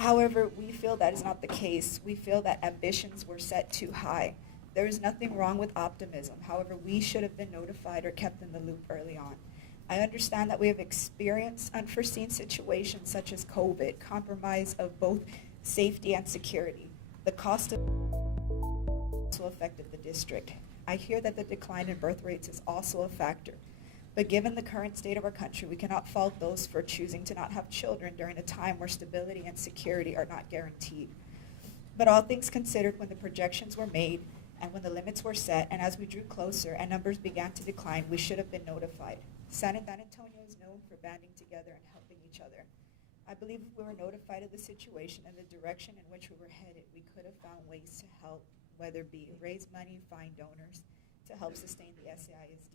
However, we feel that is not the case. We feel that ambitions were set too high. There is nothing wrong with optimism. However, we should have been notified or kept in the loop early on. I understand that we have experienced unforeseen situations such as COVID, compromise of both safety and security. The cost of also affected the district. I hear that the decline in birth rates is also a factor. But given the current state of our country, we cannot fault those for choosing to not have children during a time where stability and security are not guaranteed. But all things considered, when the projections were made and when the limits were set, and as we drew closer and numbers began to decline, we should have been notified. San Antonio is known for banding together and helping each other. I believe if we were notified of the situation and the direction in which we were headed, we could have found ways to help, whether it be raise money, find donors, to help sustain the SAISD.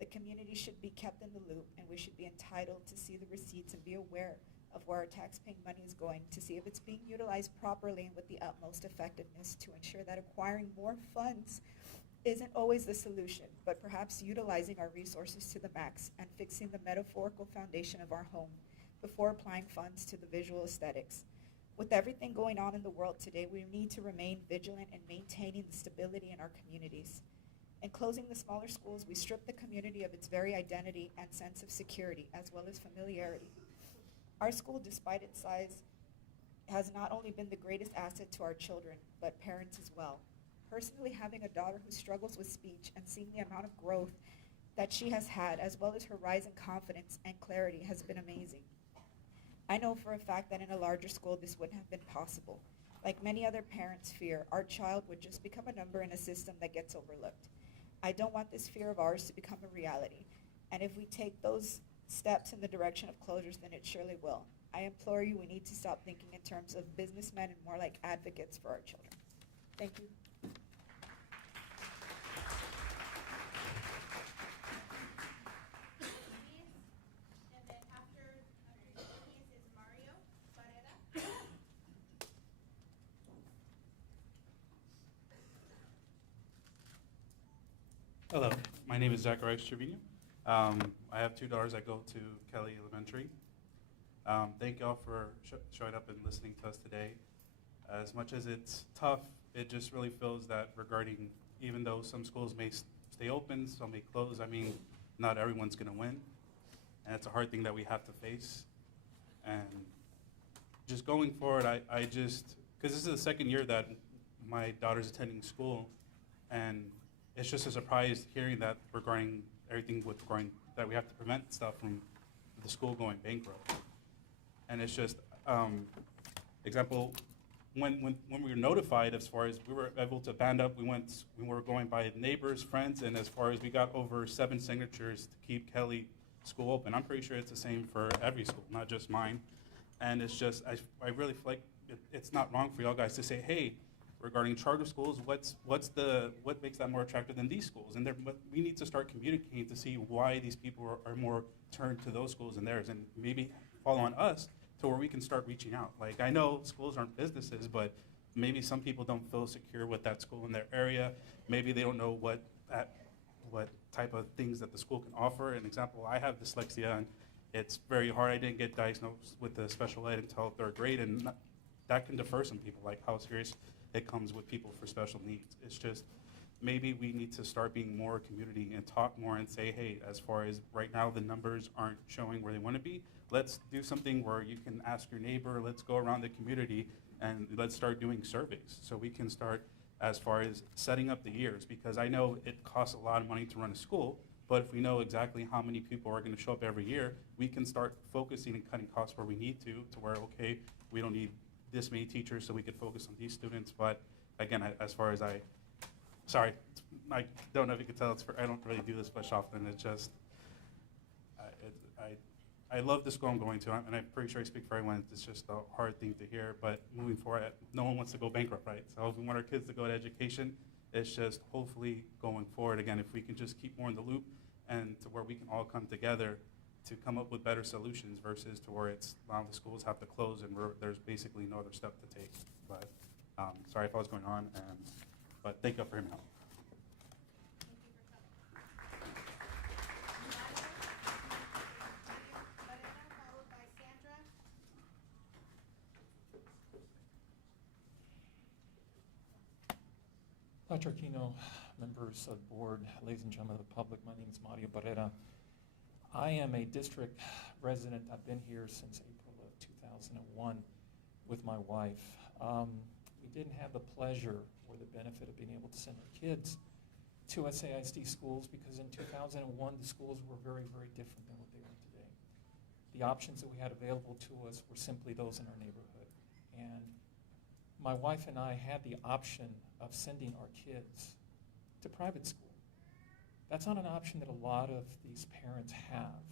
The community should be kept in the loop, and we should be entitled to see the receipts and be aware of where our tax-paying money is going, to see if it's being utilized properly and with the utmost effectiveness, to ensure that acquiring more funds isn't always the solution, but perhaps utilizing our resources to the max and fixing the metaphorical foundation of our home before applying funds to the visual aesthetics. With everything going on in the world today, we need to remain vigilant in maintaining the stability in our communities. In closing the smaller schools, we strip the community of its very identity and sense of security, as well as familiarity. Our school, despite its size, has not only been the greatest asset to our children, but parents as well. Personally, having a daughter who struggles with speech and seeing the amount of growth that she has had, as well as her rise in confidence and clarity, has been amazing. I know for a fact that in a larger school, this wouldn't have been possible. Like many other parents fear, our child would just become a number in a system that gets overlooked. I don't want this fear of ours to become a reality. And if we take those steps in the direction of closures, then it surely will. I implore you, we need to stop thinking in terms of businessmen and more like advocates for our children. Thank you. And then after Denise is Mario Barrera. Hello, my name is Zacharias Trevino. I have two daughters that go to Kelly Elementary. Thank y'all for showing up and listening to us today. As much as it's tough, it just really feels that regarding, even though some schools may stay open, some may close, I mean, not everyone's gonna win. And it's a hard thing that we have to face. And just going forward, I just, because this is the second year that my daughter's attending school, and it's just a surprise hearing that regarding everything with regarding that we have to prevent stuff from the school going bankrupt. And it's just, example, when we were notified, as far as we were able to band up, we were going by neighbors, friends, and as far as we got over 7 signatures to keep Kelly school open. I'm pretty sure it's the same for every school, not just mine. And it's just, I really feel like it's not wrong for y'all guys to say, hey, regarding charter schools, what makes that more attractive than these schools? And but we need to start communicating to see why these people are more turned to those schools than theirs, and maybe follow on us to where we can start reaching out. Like, I know schools aren't businesses, but maybe some people don't feel secure with that school in their area. Maybe they don't know what type of things that the school can offer. An example, I have dyslexia, and it's very hard. I didn't get diagnosed with the special ed until 3rd grade, and that can defer some people, like how serious it comes with people for special needs. It's just, maybe we need to start being more community and talk more and say, hey, as far as right now the numbers aren't showing where they want to be, let's do something where you can ask your neighbor, let's go around the community and let's start doing surveys so we can start as far as setting up the years, because I know it costs a lot of money to run a school, but if we know exactly how many people are going to show up every year, we can start focusing and cutting costs where we need to where, okay, we don't need this many teachers so we could focus on these students. But again, as far as I don't know if you could tell, I don't really do this much often. It's just, I love the school I'm going to, and I'm pretty sure I speak for everyone. It's just a hard thing to hear, but moving forward, no one wants to go bankrupt, right? So if we want our kids to go to education, it's just hopefully going forward, again, if we can just keep more in the loop and to where we can all come together to come up with better solutions versus to where it's the schools have to close and there's basically no other step to take. But sorry if I was going on, but thank you for hearing me out. Dr. Aquino, members of the board, ladies and gentlemen of the public, my name is Mario Barrera. I am a district resident. I've been here since April of 2001 with my wife. We didn't have the pleasure or the benefit of being able to send our kids to SAISD schools because in 2001 the schools were very, very different than what they are today. The options that we had available to us were simply those in our neighborhood. And my wife and I had the option of sending our kids to private school. That's not an option that a lot of these parents have.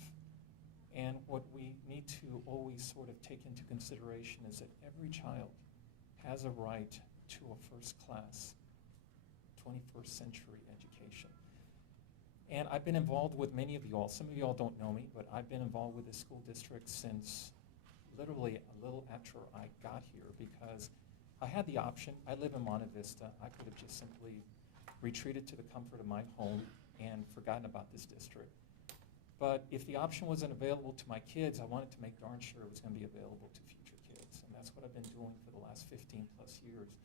And what we need to always sort of take into consideration is that every child has a right to a first-class 21st century education. And I've been involved with many of you all. Some of you all don't know me, but I've been involved with the school district since literally a little after I got here because I had the option. I live in Monte Vista. I could have just simply retreated to the comfort of my home and forgotten about this district. But if the option wasn't available to my kids, I wanted to make darn sure it was going to be available to future kids. And that's what I've been doing for the last 15 plus years.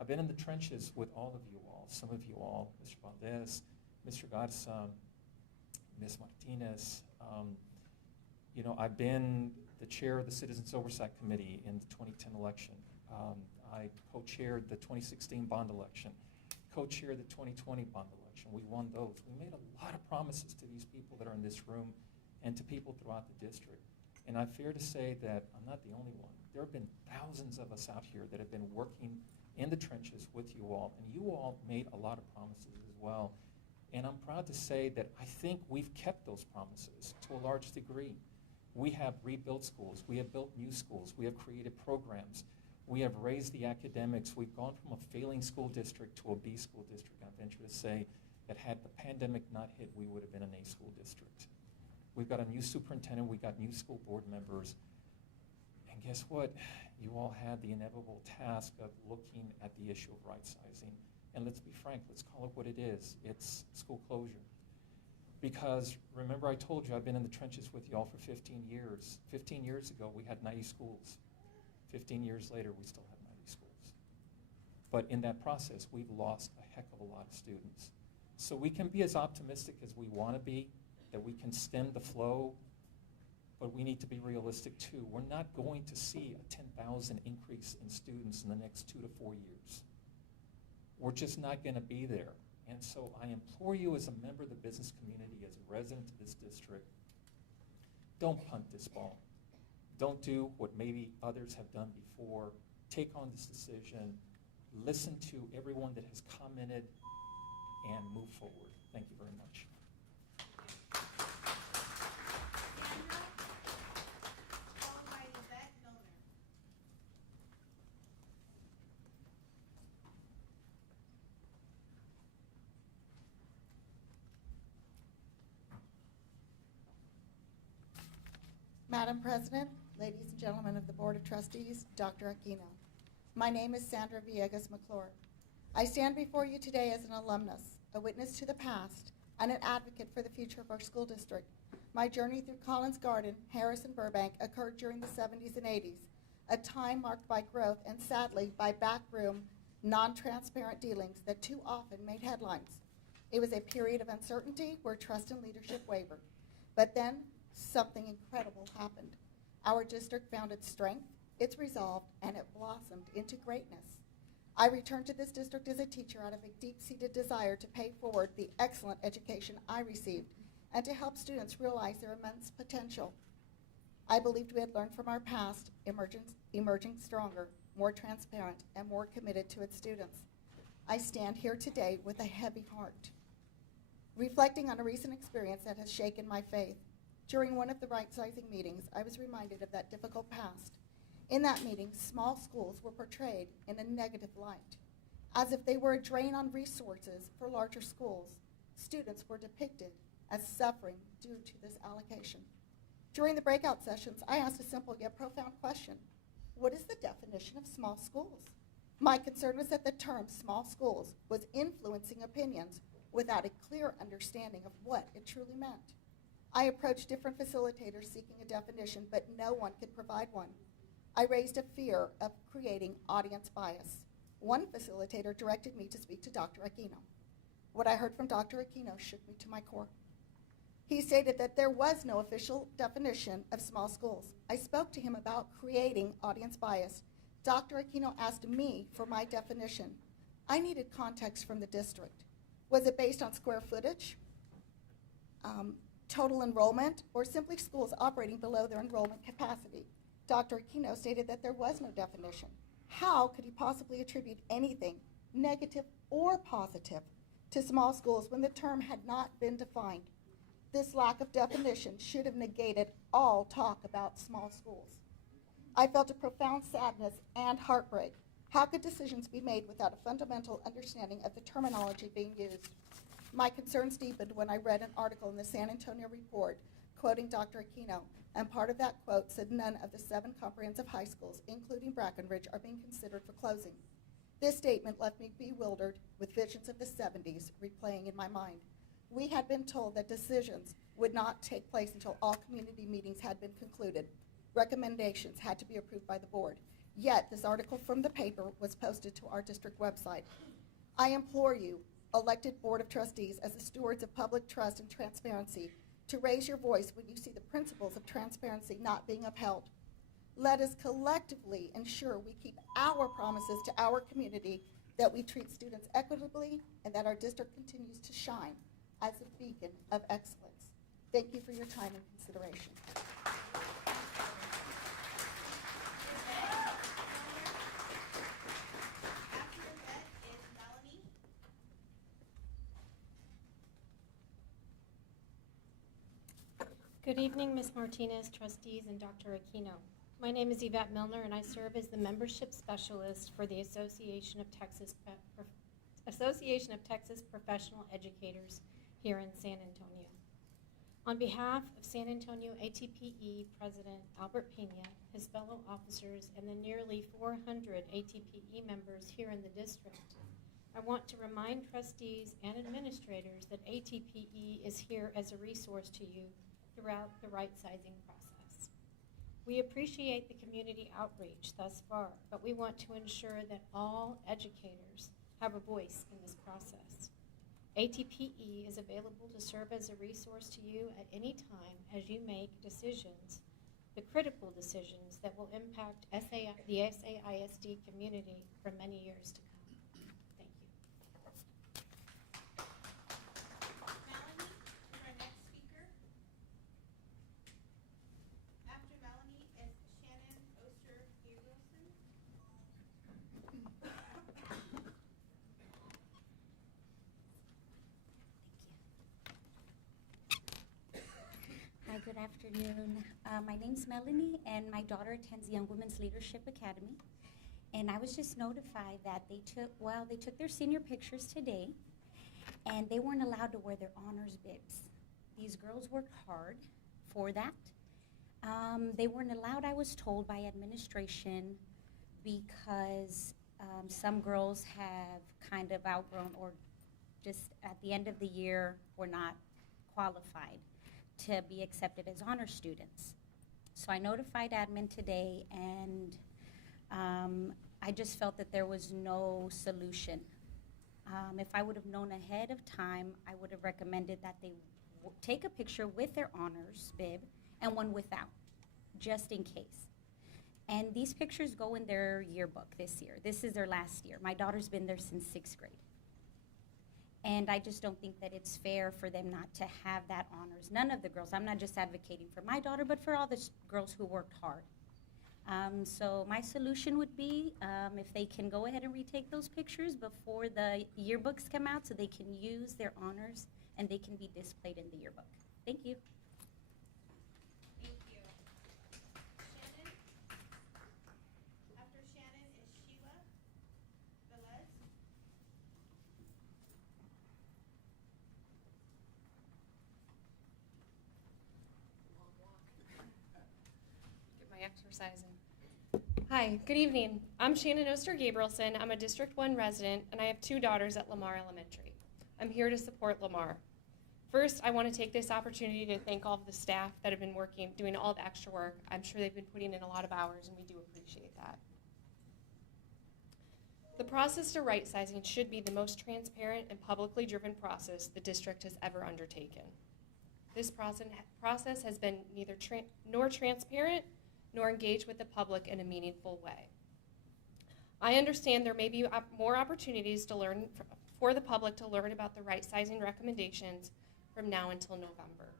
I've been in the trenches with all of you all, some of you all, Mr. Valdez, Mr. Garza, Ms. Martinez. I've been the chair of the Citizens Oversight Committee in the 2010 election. I co-chaired the 2016 bond election, co-chaired the 2020 bond election. We won those. We made a lot of promises to these people that are in this room and to people throughout the district. And I'm fair to say that I'm not the only one. There have been thousands of us out here that have been working in the trenches with you all, and you all made a lot of promises as well. And I'm proud to say that I think we've kept those promises to a large degree. We have rebuilt schools. We have built new schools. We have created programs. We have raised the academics. We've gone from a failing school district to a B school district. I venture to say that had the pandemic not hit, we would have been an A school district. We've got a new superintendent. We've got new school board members. And guess what? You all had the inevitable task of looking at the issue of right-sizing. And let's be frank, let's call it what it is. It's school closure. Because remember I told you I've been in the trenches with you all for 15 years. 15 years ago, we had 90 schools. 15 years later, we still have 90 schools. But in that process, we've lost a heck of a lot of students. So we can be as optimistic as we want to be, that we can stem the flow, but we need to be realistic too. We're not going to see a 10,000 increase in students in the next 2 to 4 years. We're just not going to be there. And so I implore you as a member of the business community, as a resident of this district, don't punt this ball. Don't do what maybe others have done before. Take on this decision. Listen to everyone that has commented and move forward. Thank you very much. Followed by Yvette Milner. Madam President, ladies and gentlemen of the Board of Trustees, Dr. Aquino. My name is Sandra Villegas McClure. I stand before you today as an alumnus, a witness to the past, and an advocate for the future of our school district. My journey through Collins Garden, Harris, and Burbank occurred during the 70s and 80s, a time marked by growth and sadly by backroom, non-transparent dealings that too often made headlines. It was a period of uncertainty where trust and leadership wavered. But then, something incredible happened. Our district found its strength, its resolve, and it blossomed into greatness. I returned to this district as a teacher out of a deep-seated desire to pay forward the excellent education I received and to help students realize their immense potential. I believed we had learned from our past, emerging stronger, more transparent, and more committed to its students. I stand here today with a heavy heart, reflecting on a recent experience that has shaken my faith. During one of the right-sizing meetings, I was reminded of that difficult past. In that meeting, small schools were portrayed in a negative light, as if they were a drain on resources for larger schools. Students were depicted as suffering due to this allocation. During the breakout sessions, I asked a simple yet profound question. What is the definition of small schools? My concern was that the term small schools was influencing opinions without a clear understanding of what it truly meant. I approached different facilitators seeking a definition, but no one could provide one. I raised a fear of creating audience bias. One facilitator directed me to speak to Dr. Aquino. What I heard from Dr. Aquino shook me to my core. He stated that there was no official definition of small schools. I spoke to him about creating audience bias. Dr. Aquino asked me for my definition. I needed context from the district. Was it based on square footage, total enrollment, or simply schools operating below their enrollment capacity? Dr. Aquino stated that there was no definition. How could he possibly attribute anything, negative or positive, to small schools when the term had not been defined? This lack of definition should have negated all talk about small schools. I felt a profound sadness and heartbreak. How could decisions be made without a fundamental understanding of the terminology being used? My concerns deepened when I read an article in the San Antonio Report quoting Dr. Aquino, and part of that quote said none of the 7 comprehensive high schools, including Brackenridge, are being considered for closing. This statement left me bewildered with visions of the 70s replaying in my mind. We had been told that decisions would not take place until all community meetings had been concluded. Recommendations had to be approved by the board. Yet, this article from the paper was posted to our district website. I implore you, elected Board of Trustees, as the stewards of public trust and transparency, to raise your voice when you see the principles of transparency not being upheld. Let us collectively ensure we keep our promises to our community, that we treat students equitably, and that our district continues to shine as a beacon of excellence. Thank you for your time and consideration. After Yvette is Melanie. Good evening, Ms. Martinez, trustees, and Dr. Aquino. My name is Yvette Milner, and I serve as the membership specialist for the Association of Texas Professional Educators here in San Antonio. On behalf of San Antonio ATPE President Albert Pena, his fellow officers, and the nearly 400 ATPE members here in the district, I want to remind trustees and administrators that ATPE is here as a resource to you throughout the right-sizing process. We appreciate the community outreach thus far, but we want to ensure that all educators have a voice in this process. ATPE is available to serve as a resource to you at any time as you make decisions, the critical decisions that will impact the SAISD community for many years to come. Thank you. Melanie is our next speaker. After Melanie is Shannon Oster Gabrielson. Hi, good afternoon. My name's Melanie, and my daughter attends Young Women's Leadership Academy. And I was just notified that they took their senior pictures today, and they weren't allowed to wear their honors bibs. These girls worked hard for that. They weren't allowed, I was told, by administration because some girls have kind of outgrown or just at the end of the year were not qualified to be accepted as honor students. So I notified admin today, and I just felt that there was no solution. If I would have known ahead of time, I would have recommended that they take a picture with their honors bib and one without, just in case. And these pictures go in their yearbook this year. This is their last year. My daughter's been there since 6th grade. And I just don't think that it's fair for them not to have that honors. None of the girls, I'm not just advocating for my daughter, but for all the girls who worked hard. So my solution would be if they can go ahead and retake those pictures before the yearbooks come out so they can use their honors and they can be displayed in the yearbook. Thank you. Thank you. Shannon. After Shannon is Sheila Velez. Get my exercising. Hi, good evening. I'm Shannon Oster Gabrielson. I'm a District 1 resident, and I have 2 daughters at Lamar Elementary. I'm here to support Lamar. First, I want to take this opportunity to thank all of the staff that have been working, doing all the extra work. I'm sure they've been putting in a lot of hours, and we do appreciate that. The process to right-sizing should be the most transparent and publicly driven process the district has ever undertaken. This process has been neither nor transparent nor engaged with the public in a meaningful way. I understand there may be more opportunities to learn for the public to learn about the right-sizing recommendations from now until November.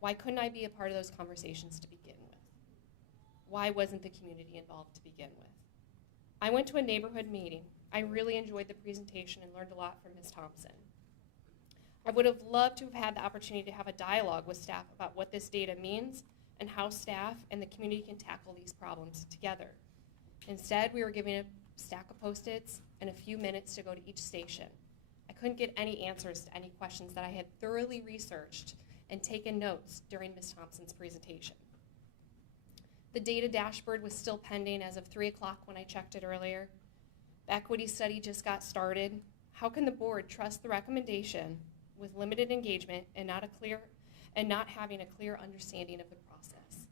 Why couldn't I be a part of those conversations to begin with? Why wasn't the community involved to begin with? I went to a neighborhood meeting. I really enjoyed the presentation and learned a lot from Ms. Thompson. I would have loved to have had the opportunity to have a dialogue with staff about what this data means and how staff and the community can tackle these problems together. Instead, we were given a stack of Post-its and a few minutes to go to each station. I couldn't get any answers to any questions that I had thoroughly researched and taken notes during Ms. Thompson's presentation. The data dashboard was still pending as of 3 o'clock when I checked it earlier. The equity study just got started. How can the board trust the recommendation with limited engagement and not having a clear understanding of the process?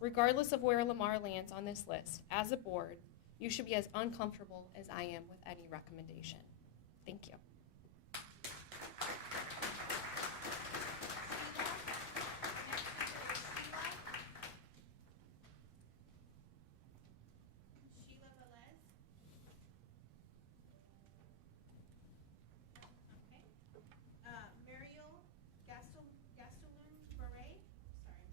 Regardless of where Lamar lands on this list, as a board, you should be as uncomfortable as I am with any recommendation. Thank you. Sheila Velez. Okay. Mariel Gastelum Beret. Sorry, I'm saying it wrong.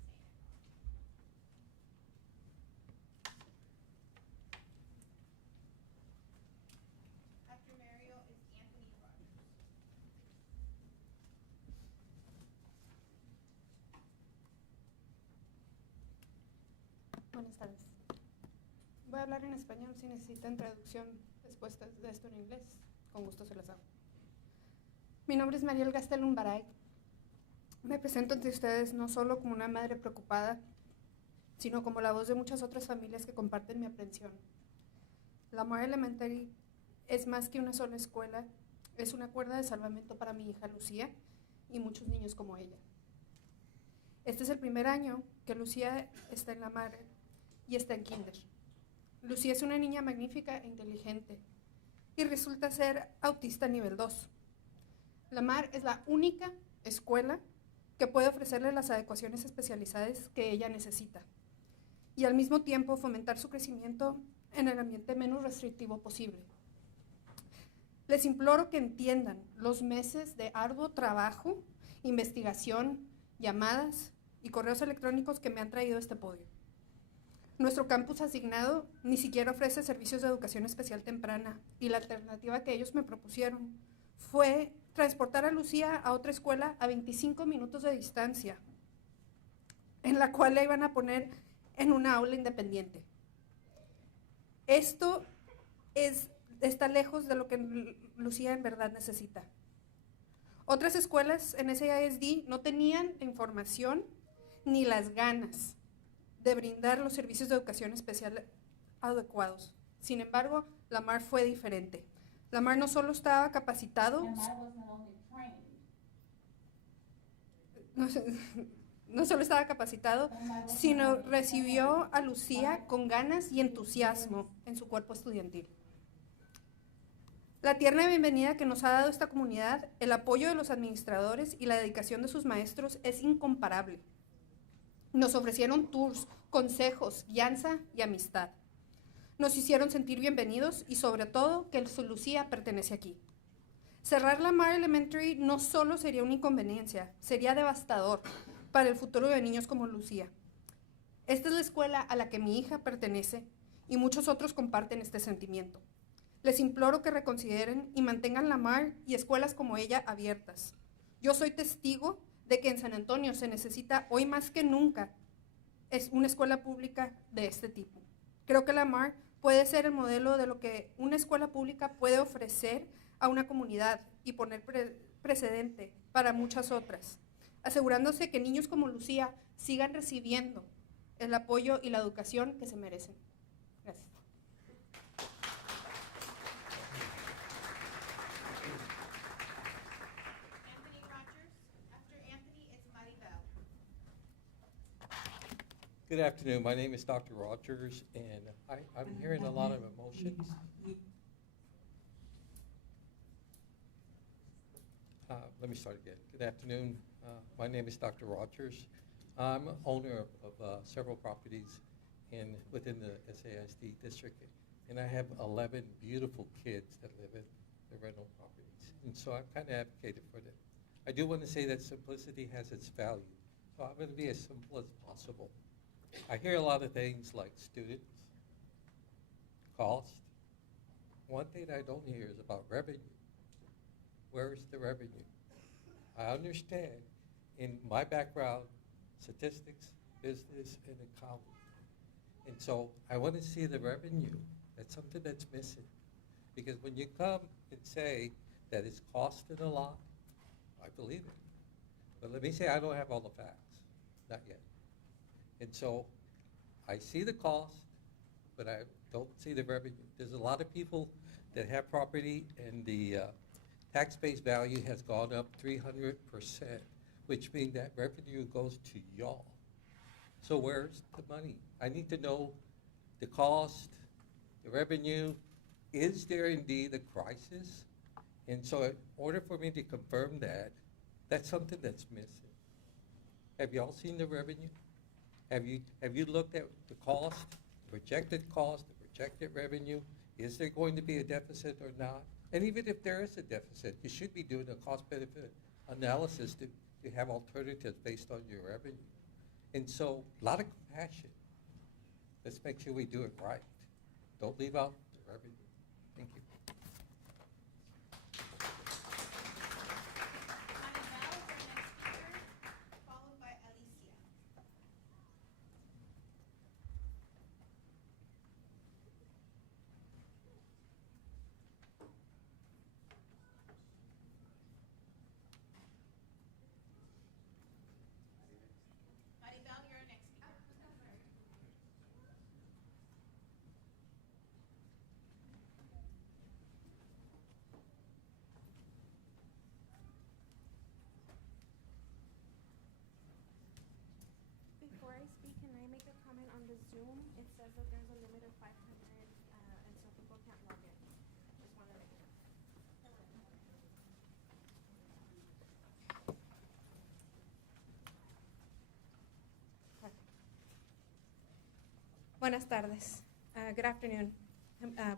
After Mariel is Anthony Rogers. Buenas tardes. Voy a hablar en español. Si necesitan traducción después de esto en inglés, con gusto se las hago. Mi nombre es Mariel Gastelum Baray. Me presento ante ustedes no solo como una madre preocupada, sino como la voz de muchas otras familias que comparten mi aprensión. Lamar Elementary es más que una sola escuela, es una cuerda de salvamento para mi hija Lucía y muchos niños como ella. Este es el primer año que Lucía está en Lamar y está en kinder. Lucía es una niña magnífica e inteligente y resulta ser autista nivel 2. Lamar es la única escuela que puede ofrecerle las adecuaciones especializadas que ella necesita y al mismo tiempo fomentar su crecimiento en el ambiente menos restrictivo posible. Les imploro que entiendan los meses de arduo trabajo, investigación, llamadas y correos electrónicos que me han traído a este podio. Nuestro campus asignado ni siquiera ofrece servicios de educación especial temprana y la alternativa que ellos me propusieron fue transportar a Lucía a otra escuela a 25 minutos de distancia, en la cual la iban a poner en una aula independiente. Esto está lejos de lo que Lucía en verdad necesita. Otras escuelas en SAISD no tenían la información ni las ganas de brindar los servicios de educación especial adecuados. Sin embargo, Lamar fue diferente. Lamar no solo estaba capacitado, no solo estaba capacitado, sino recibió a Lucía con ganas y entusiasmo en su cuerpo estudiantil. La tierna bienvenida que nos ha dado esta comunidad, el apoyo de los administradores y la dedicación de sus maestros es incomparable. Nos ofrecieron tours, consejos, guianza y amistad. Nos hicieron sentir bienvenidos y sobre todo que su Lucía pertenece aquí. Cerrar Lamar Elementary no solo sería una inconveniencia, sería devastador para el futuro de niños como Lucía. Esta es la escuela a la que mi hija pertenece y muchos otros comparten este sentimiento. Les imploro que reconsideren y mantengan Lamar y escuelas como ella abiertas. Yo soy testigo de que en San Antonio se necesita hoy más que nunca es una escuela pública de este tipo. Creo que Lamar puede ser el modelo de lo que una escuela pública puede ofrecer a una comunidad y poner precedente para muchas otras, asegurándose que niños como Lucía sigan recibiendo el apoyo y la educación que se merecen. Gracias. Anthony Rogers. After Anthony is Maribel. Good afternoon. My name is Dr. Rogers, and I'm hearing a lot of emotions. Let me start again. Good afternoon. My name is Dr. Rogers. I'm owner of several properties within the SAISD district, and I have 11 beautiful kids that live in the rental properties. And so I'm kind of advocated for them. I do want to say that simplicity has its value, so I'm going to be as simple as possible. I hear a lot of things like students, cost. One thing I don't hear is about revenue. Where is the revenue? I understand in my background, statistics, business, and accounting. And so I want to see the revenue. That's something that's missing. Because when you come and say that it's costing a lot, I believe it. But let me say I don't have all the facts, not yet. And so I see the cost, but I don't see the revenue. There's a lot of people that have property and the tax base value has gone up 300%, which means that revenue goes to y'all. So where's the money? I need to know the cost, the revenue. Is there indeed a crisis? And so in order for me to confirm that, that's something that's missing. Have y'all seen the revenue? Have you looked at the cost, the projected cost, the projected revenue? Is there going to be a deficit or not? And even if there is a deficit, you should be doing a cost-benefit analysis to have alternatives based on your revenue. And so, a lot of compassion. Let's make sure we do it right. Don't leave out the revenue. Thank you. Maribel is our next speaker, followed by Alicia. Maribel, you're our next speaker. Before I speak, can I make a comment on the Zoom? It says that there's a limit of 500, and so people can't log in. Just wanted to make sure. Buenas tardes. Good afternoon,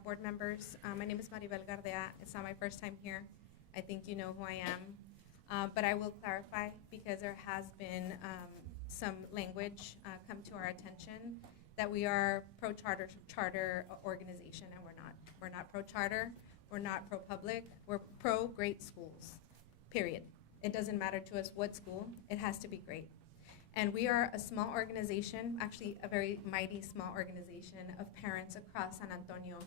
board members. My name is Maribel Gardea. It's not my first time here. I think you know who I am. But I will clarify because there has been some language come to our attention that we are pro-charter organization, and we're not. We're not pro-charter. We're not pro-public. We're pro-great schools, period. It doesn't matter to us what school. It has to be great. And we are a small organization, actually a very mighty small organization of parents across San Antonio,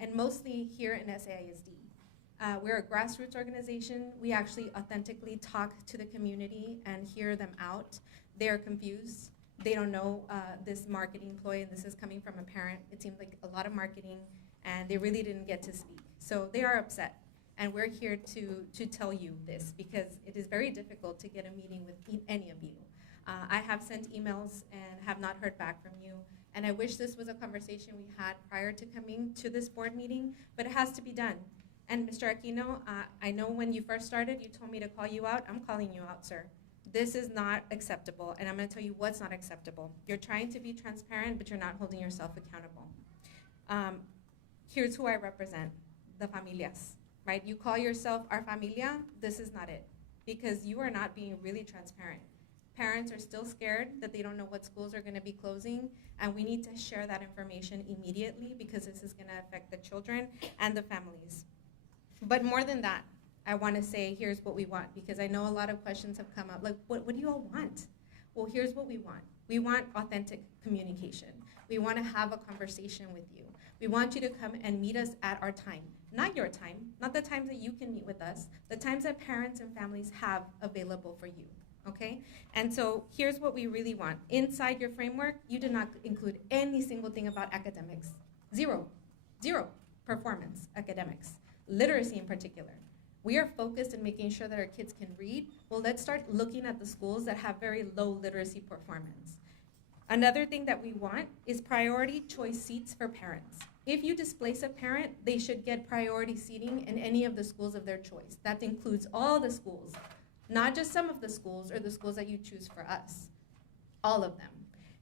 and mostly here in SAISD. We're a grassroots organization. We actually authentically talk to the community and hear them out. They're confused. They don't know this marketing ploy, and this is coming from a parent. It seemed like a lot of marketing, and they really didn't get to speak. So they are upset. And we're here to tell you this because it is very difficult to get a meeting with any of you. I have sent emails and have not heard back from you. And I wish this was a conversation we had prior to coming to this board meeting, but it has to be done. And Mr. Aquino, I know when you first started, you told me to call you out. I'm calling you out, sir. This is not acceptable, and I'm gonna tell you what's not acceptable. You're trying to be transparent, but you're not holding yourself accountable. Here's who I represent, the familias, right? You call yourself our familia, this is not it, because you are not being really transparent. Parents are still scared that they don't know what schools are gonna be closing, and we need to share that information immediately because this is gonna affect the children and the families. But more than that, I wanna say here's what we want, because I know a lot of questions have come up, like what do you all want? Well, here's what we want. We want authentic communication. We wanna have a conversation with you. We want you to come and meet us at our time, not your time, not the times that you can meet with us, the times that parents and families have available for you. Okay? And so here's what we really want. Inside your framework, you did not include any single thing about academics. Zero performance academics, literacy in particular. We are focused in making sure that our kids can read. Well, let's start looking at the schools that have very low literacy performance. Another thing that we want is priority choice seats for parents. If you displace a parent, they should get priority seating in any of the schools of their choice. That includes all the schools, not just some of the schools or the schools that you choose for us, all of them.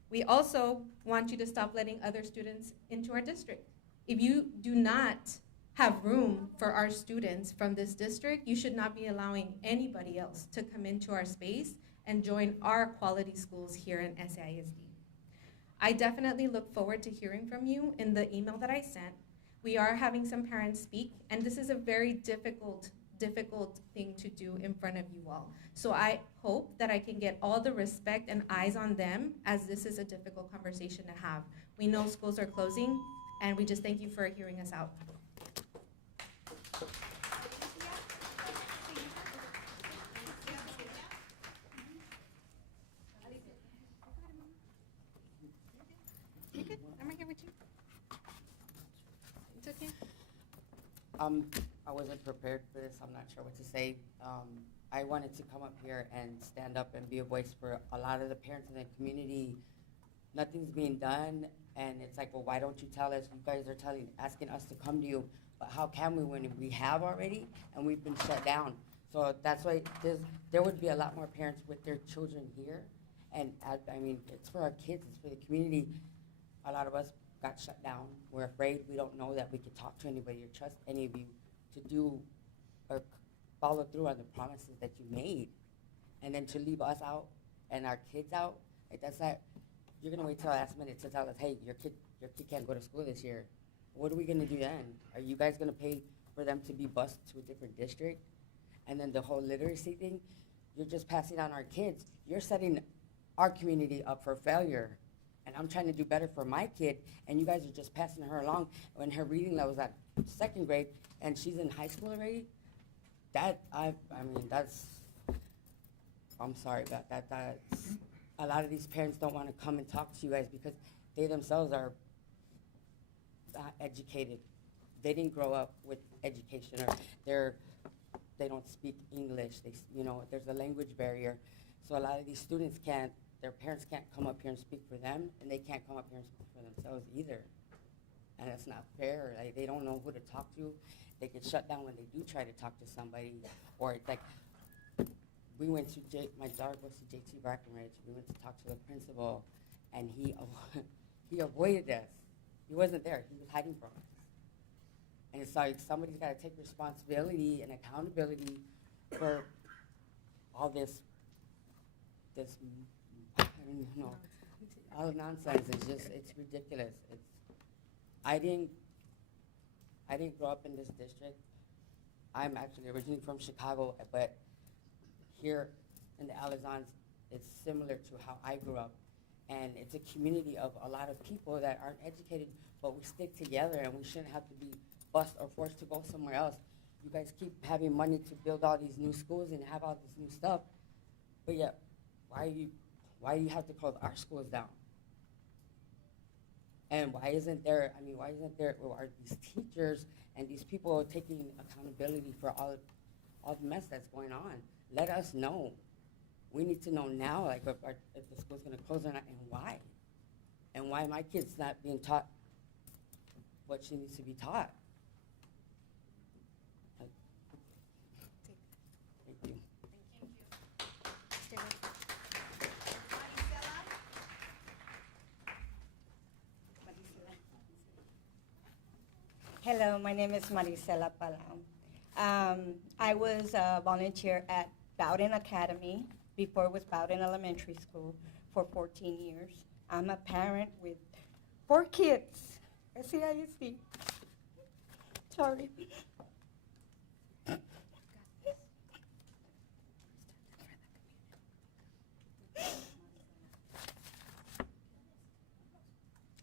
We also want you to stop letting other students into our district. If you do not have room for our students from this district, you should not be allowing anybody else to come into our space and join our quality schools here in SAISD. I definitely look forward to hearing from you in the email that I sent. We are having some parents speak, and this is a very difficult thing to do in front of you all. So I hope that I can get all the respect and eyes on them, as this is a difficult conversation to have. We know schools are closing, and we just thank you for hearing us out. I'm right here with you. It's okay. I wasn't prepared for this. I'm not sure what to say. I wanted to come up here and stand up and be a voice for a lot of the parents in the community. Nothing's being done, and it's like, well, why don't you tell us? You guys are asking us to come to you, but how can we when we have already and we've been shut down? So that's why there would be a lot more parents with their children here, and I mean, it's for our kids, it's for the community. A lot of us got shut down. We're afraid. We don't know that we could talk to anybody or trust any of you to do or follow through on the promises that you made. And then to leave us out and our kids out, like that's not, you're gonna wait till the last minute to tell us, hey, your kid can't go to school this year. What are we gonna do then? Are you guys gonna pay for them to be bused to a different district? And then the whole literacy thing, you're just passing on our kids. You're setting our community up for failure. And I'm trying to do better for my kid, and you guys are just passing her along when her reading level was at 2nd grade, and she's in high school already. I mean, that's, I'm sorry about that. That's, a lot of these parents don't want to come and talk to you guys because they themselves are not educated. They didn't grow up with education, or they don't speak English. There's a language barrier. So a lot of these students their parents can't come up here and speak for them, and they can't come up here and speak for themselves either. And it's not fair. Like, they don't know who to talk to. They get shut down when they do try to talk to somebody. Or it's like, we went to, my daughter goes to JT Brackenridge. We went to talk to the principal, and he avoided us. He wasn't there. He was hiding from us. And it's like, somebody's got to take responsibility and accountability for all this all the nonsense. It's ridiculous. I didn't grow up in this district. I'm actually originally from Chicago, but here in the Alazans, it's similar to how I grew up. And it's a community of a lot of people that aren't educated, but we stick together, and we shouldn't have to be bused or forced to go somewhere else. You guys keep having money to build all these new schools and have all this new stuff, but yet, why do you have to close our schools down? And why isn't there are these teachers and these people taking accountability for all the mess that's going on? Let us know. We need to know now, like, if the school's gonna close or not, and why. And why my kid's not being taught what she needs to be taught. Thank you. Hello, my name is Marisela Palau. I was a volunteer at Bowden Academy, before it was Bowden Elementary School, for 14 years. I'm a parent with 4 kids, SAISD. Sorry.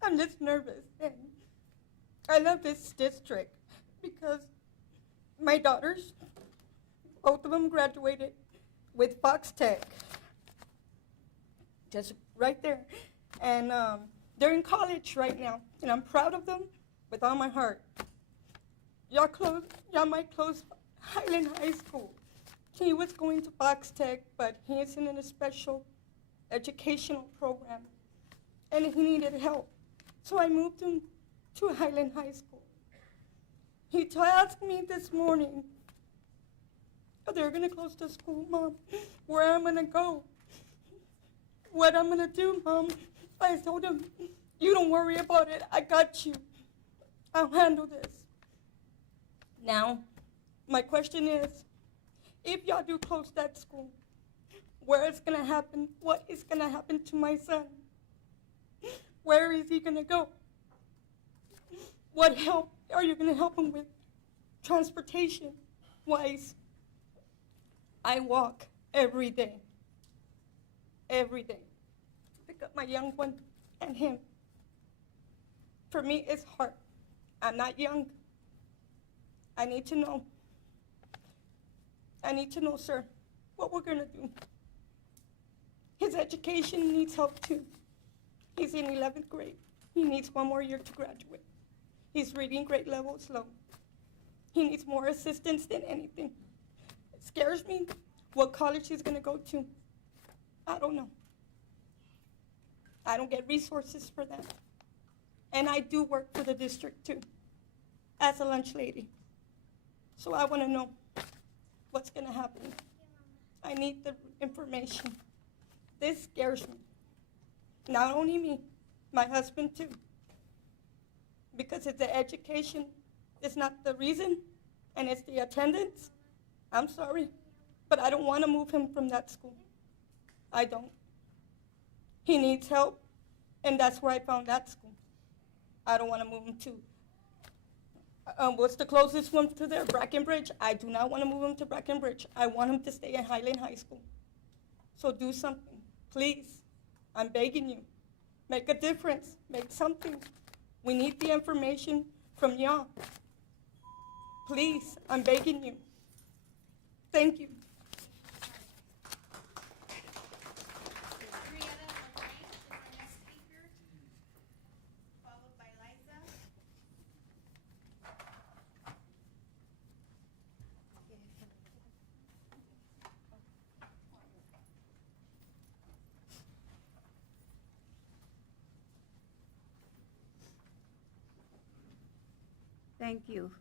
I'm just nervous, and I love this district because my daughters, both of them graduated with Fox Tech, just right there. And they're in college right now, and I'm proud of them with all my heart. Y'all might close Highland High School. He was going to Fox Tech, but he is in a special educational program, and he needed help. So I moved him to Highland High School. He asked me this morning, they're going to close the school, Mom. Where I'm going to go? What I'm going to do, Mom? I told him, you don't worry about it. I got you. I'll handle this. Now, my question is, if y'all do close that school, where it's going to happen? What is going to happen to my son? Where is he going to go? What help are you going to help him with? Transportation-wise, I walk every day. Every day. Pick up my young one and him. For me, it's hard. I'm not young. I need to know. I need to know, sir, what we're going to do. His education needs help, too. He's in 11th grade. He needs one more year to graduate. He's reading grade level slow. He needs more assistance than anything. It scares me what college he's going to go to. I don't know. I don't get resources for that. And I do work for the district, too, as a lunch lady. So I want to know what's going to happen. I need the information. This scares me. Not only me, my husband, too. Because if the education is not the reason, and it's the attendance, I'm sorry, but I don't want to move him from that school. I don't. He needs help, and that's where I found that school. I don't want to move him to, what's the closest one to there? Brackenbridge? I do not want to move him to Brackenbridge. I want him to stay at Highland High School. So do something, please. I'm begging you. Make a difference, make something. We need the information from y'all. Please, I'm begging you. Thank you. Thank you.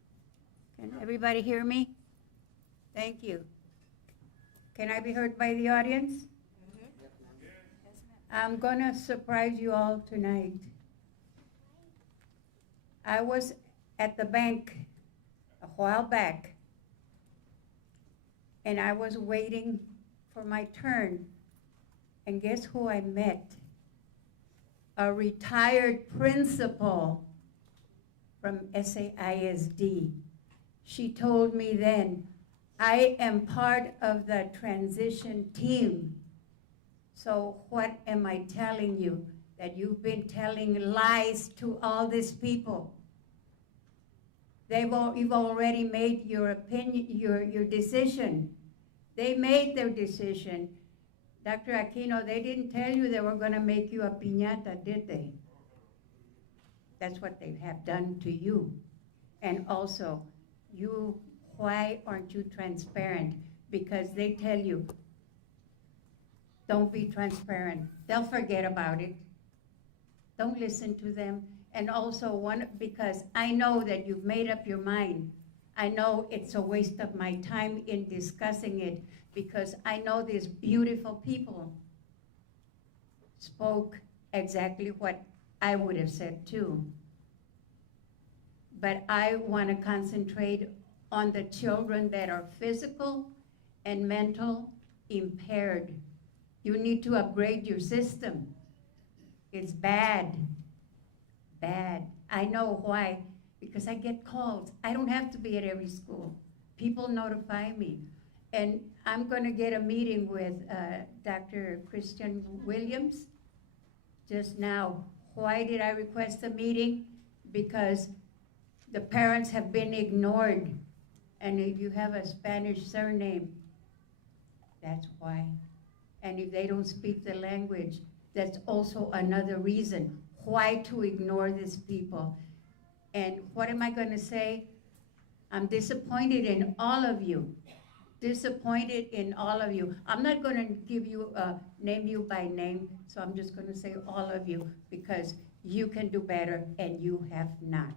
Can everybody hear me? Thank you. Can I be heard by the audience? I'm gonna surprise you all tonight. I was at the bank a while back, and I was waiting for my turn, and guess who I met? A retired principal from SAISD. She told me then, I am part of the transition team. So what am I telling you? That you've been telling lies to all these people. You've already made your opinion, your decision. They made their decision. Dr. Aquino, they didn't tell you they were gonna make you a piñata, did they? That's what they have done to you. And also, why aren't you transparent? Because they tell you, don't be transparent. They'll forget about it. Don't listen to them. And also, because I know that you've made up your mind. I know it's a waste of my time in discussing it because I know these beautiful people spoke exactly what I would have said too. But I want to concentrate on the children that are physical and mental impaired. You need to upgrade your system. It's bad, bad. I know why, because I get calls. I don't have to be at every school. People notify me. And I'm going to get a meeting with Dr. Christian Williams just now. Why did I request a meeting? Because the parents have been ignored. And if you have a Spanish surname, that's why. And if they don't speak the language, that's also another reason why to ignore these people. And what am I going to say? I'm disappointed in all of you. Disappointed in all of you. I'm not going to give you, name you by name, so I'm just going to say all of you, because You can do better, and you have not.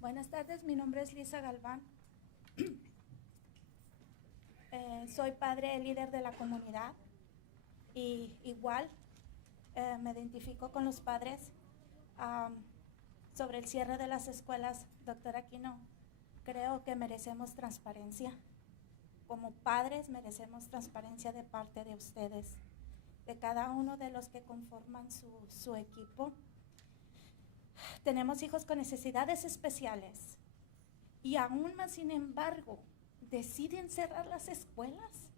Buenas tardes, mi nombre es Lisa Galván. Soy padre líder de la comunidad y igual me identifico con los padres sobre el cierre de las escuelas. Doctora Aquino, creo que merecemos transparencia. Como padres merecemos transparencia de parte de ustedes, de cada uno de los que conforman su equipo. Tenemos hijos con necesidades especiales y aún más, sin embargo, deciden cerrar las escuelas.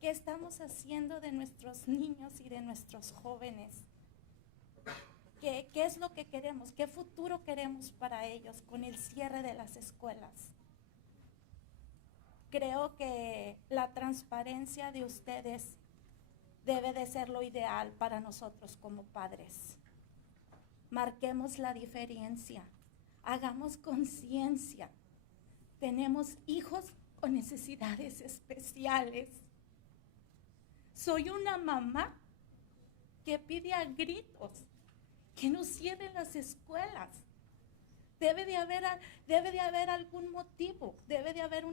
¿Qué estamos haciendo de nuestros niños y de nuestros jóvenes? ¿Qué es lo que queremos? ¿Qué futuro queremos para ellos con el cierre de las escuelas? Creo que la transparencia de ustedes debe de ser lo ideal para nosotros como padres. Marquemos la diferencia, hagamos conciencia. Tenemos hijos con necesidades especiales. Soy una mamá que pide a gritos que no cierren las escuelas. Debe de haber algún motivo, debe de haber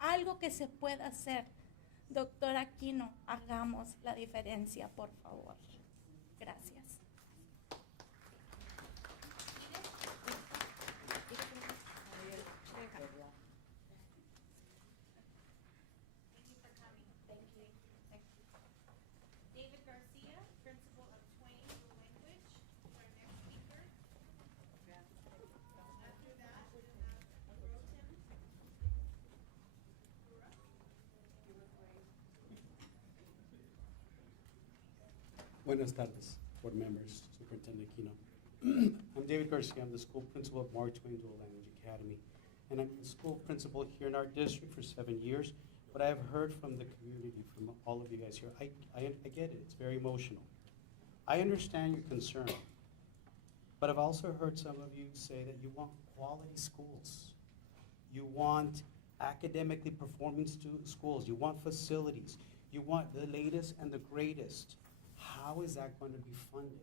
algo que se pueda hacer. Doctora Aquino, hagamos la diferencia, por favor. Gracias. David Garcia, principal of Twain Language, is our next speaker. After that, we'll have Rotem. Buenas tardes, board members, Superintendent Aquino. I'm David Garcia. I'm the school principal of Mark Twain Dual Language Academy. And I'm the school principal here in our district for 7 years. But I've heard from the community, from all of you guys here, I get it, it's very emotional. I understand your concern. But I've also heard some of you say that you want quality schools. You want academically performing schools. You want facilities. You want the latest and the greatest. How is that going to be funded?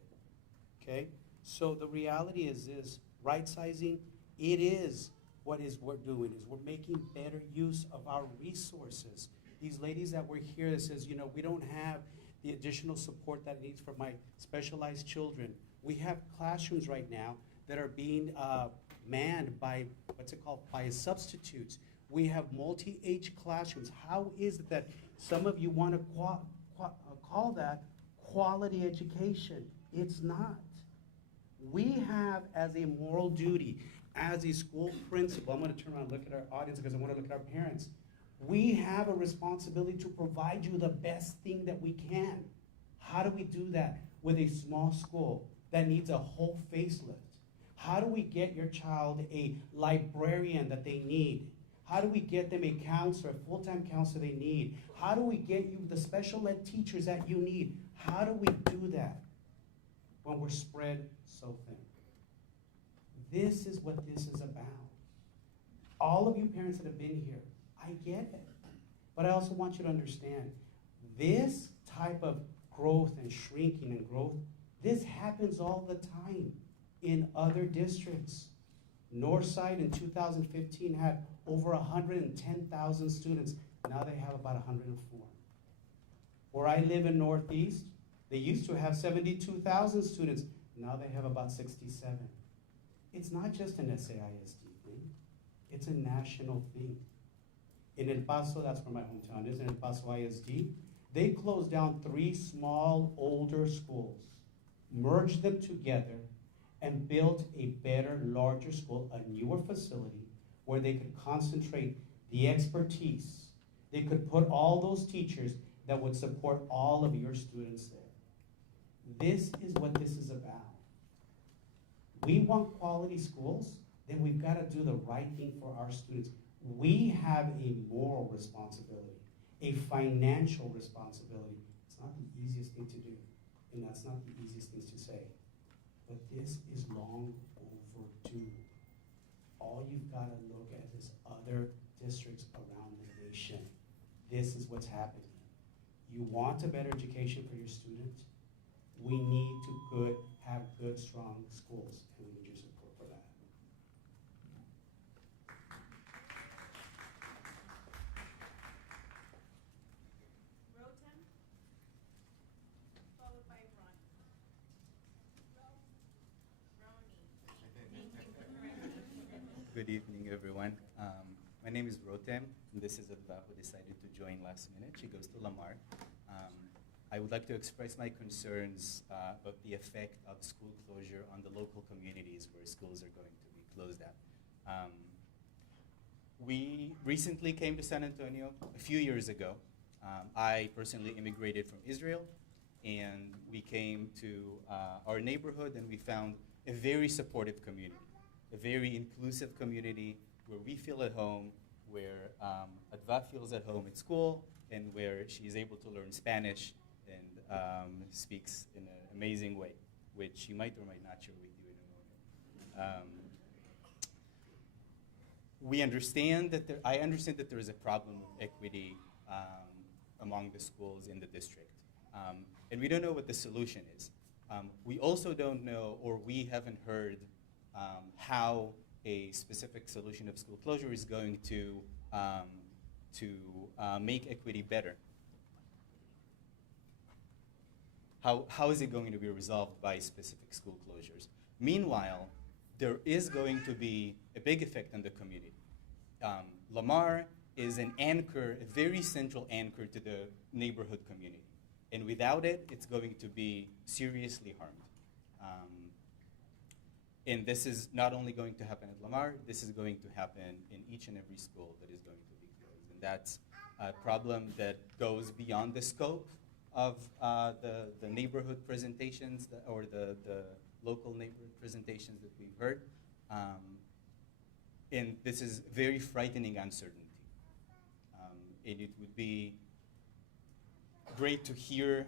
Okay? So the reality is this, right-sizing, it is what we're doing, is we're making better use of our resources. These ladies that were here that says, you know, we don't have the additional support that it needs for my specialized children. We have classrooms right now that are being manned by, by substitutes. We have multi-age classrooms. How is it that some of you want to call that quality education? It's not. We have, as a moral duty, as a school principal, I'm going to turn around and look at our audience because I want to look at our parents. We have a responsibility to provide you the best thing that we can. How do we do that with a small school that needs a whole facelift? How do we get your child a librarian that they need? How do we get them a counselor, a full-time counselor they need? How do we get you the special ed teachers that you need? How do we do that when we're spread so thin? This is what this is about. All of you parents that have been here, I get it. But I also want you to understand, this type of growth and shrinking and growth, this happens all the time in other districts. Northside in 2015 had over 110,000 students. Now they have about 104. Where I live in Northeast, they used to have 72,000 students. Now they have about 67. It's not just an SAISD thing. It's a national thing. In El Paso, that's where my hometown is, in El Paso ISD, they closed down 3 small, older schools, merged them together, and built a better, larger school, a newer facility, where they could concentrate the expertise. They could put all those teachers that would support all of your students there. This is what this is about. We want quality schools, then we've got to do the right thing for our students. We have a moral responsibility, a financial responsibility. It's not the easiest thing to do, and that's not the easiest thing to say. But this is long overdue. All you've got to look at is other districts around the nation. This is what's happening. You want a better education for your students? We need to have good, strong schools, and we need your support for that. Rotem, followed by Ron. Good evening, everyone. My name is Rotem, and this is Adva, who decided to join last minute. She goes to Lamar. I would like to express my concerns about the effect of school closure on the local communities where schools are going to be closed at. We recently came to San Antonio a few years ago. I personally immigrated from Israel, and we came to our neighborhood, and we found a very supportive community, a very inclusive community where we feel at home, where Adva feels at home at school, and where she is able to learn Spanish and speaks in an amazing way, which you might or might not share with you in a moment. We understand that I understand that there is a problem of equity among the schools in the district, and we don't know what the solution is. We also don't know, or we haven't heard, how a specific solution of school closure is going to make equity better. How is it going to be resolved by specific school closures? Meanwhile, there is going to be a big effect on the community. Lamar is an anchor, a very central anchor to the neighborhood community. And without it, it's going to be seriously harmed. And this is not only going to happen at Lamar, this is going to happen in each and every school that is going to be closed. And that's a problem that goes beyond the scope of the neighborhood presentations or the local neighborhood presentations that we've heard. And this is very frightening uncertainty. And it would be great to hear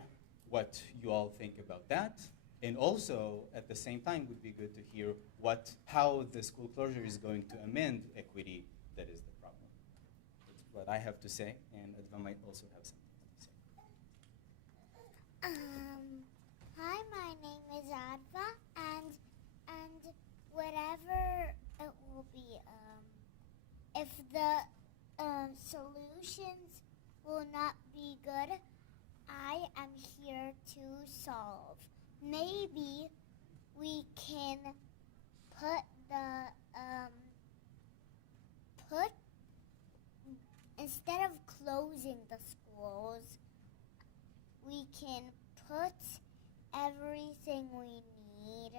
what you all think about that. And also, at the same time, would be good to hear how the school closure is going to amend equity that is the problem. That's what I have to say, and Adva might also have something to say. Hi, my name is Adva, and whatever it will be, if the solutions will not be good, I am here to solve. Maybe we can put instead of closing the schools, we can put everything we need,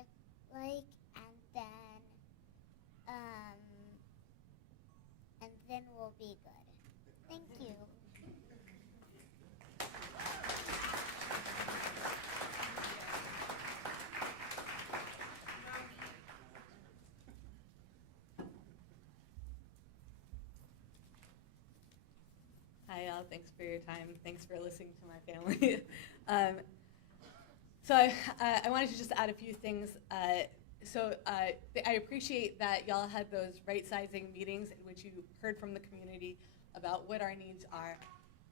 and then we'll be good. Thank you. Hi, all. Thanks for your time. Thanks for listening to my family. So I wanted to just add a few things. I appreciate that y'all had those right-sizing meetings in which you heard from the community about what our needs are.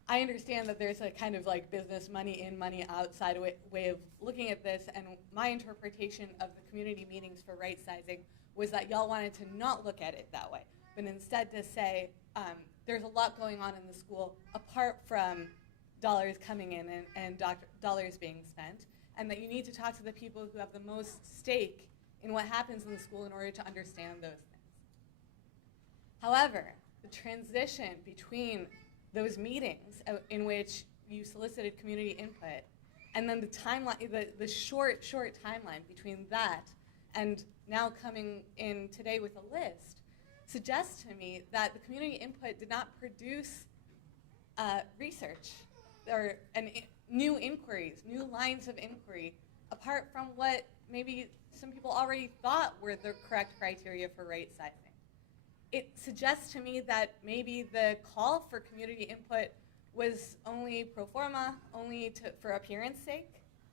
I understand that there's a kind of like business money in, money outside way of looking at this, and my interpretation of the community meetings for right-sizing was that y'all wanted to not look at it that way, but instead to say, there's a lot going on in the school apart from dollars coming in and dollars being spent, and that you need to talk to the people who have the most stake in what happens in the school in order to understand those things. However, the transition between those meetings in which you solicited community input and then the timeline, the short timeline between that and now coming in today with a list suggests to me that the community input did not produce research or new inquiries, new lines of inquiry, apart from what maybe some people already thought were the correct criteria for right-sizing. It suggests to me that maybe the call for community input was only pro forma, only for appearance sake,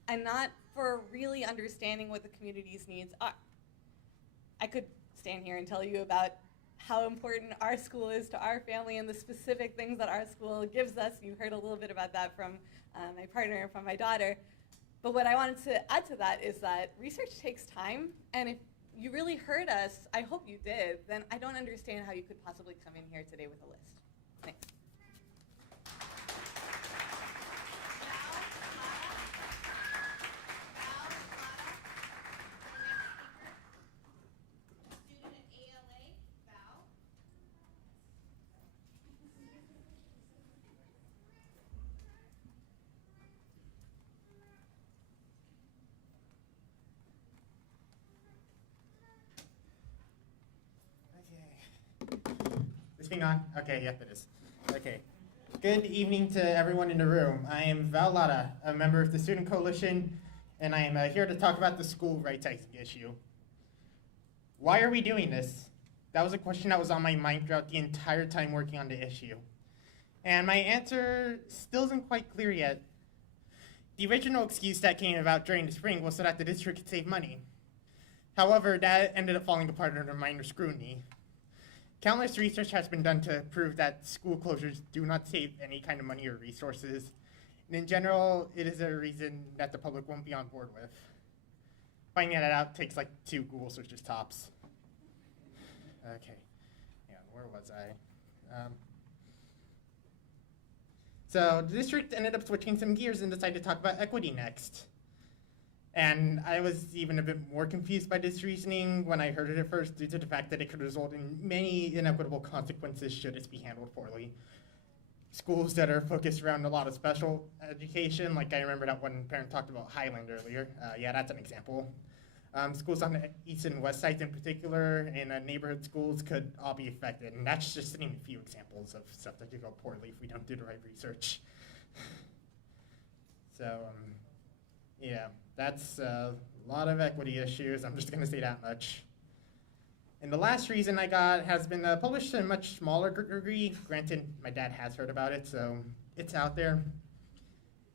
and not for really understanding what the community's needs are. I could stand here and tell you about how important our school is to our family and the specific things that our school gives us. You heard a little bit about that from my partner and from my daughter. But what I wanted to add to that is that research takes time, and if you really heard us, I hope you did, then I don't understand how you could possibly come in here today with a list. Thanks. Is this thing on? Okay, yep, it is. Okay. Good evening to everyone in the room. I am Val Lara, a member of the Student Coalition, and I am here to talk about the school rightsizing issue. Why are we doing this? That was a question that was on my mind throughout the entire time working on the issue. And my answer still isn't quite clear yet. The original excuse that came about during the spring was so that the district could save money. However, that ended up falling apart under minor scrutiny. Countless research has been done to prove that school closures do not save any kind of money or resources. And in general, it is a reason that the public won't be on board with. Finding that out takes like 2 Google searches tops. Okay, yeah, where was I? So the district ended up switching some gears and decided to talk about equity next. And I was even a bit more confused by this reasoning when I heard it at first, due to the fact that it could result in many inequitable consequences should it be handled poorly. Schools that are focused around a lot of special education, like I remember that one parent talked about Highland earlier. Yeah, that's an example. Schools on the east and west sides in particular, and neighborhood schools could all be affected. And that's just to name a few examples of stuff that could go poorly if we don't do the right research. So, yeah, that's a lot of equity issues. I'm just going to say that much. And the last reason I got has been published in a much smaller degree. Granted, my dad has heard about it, so it's out there.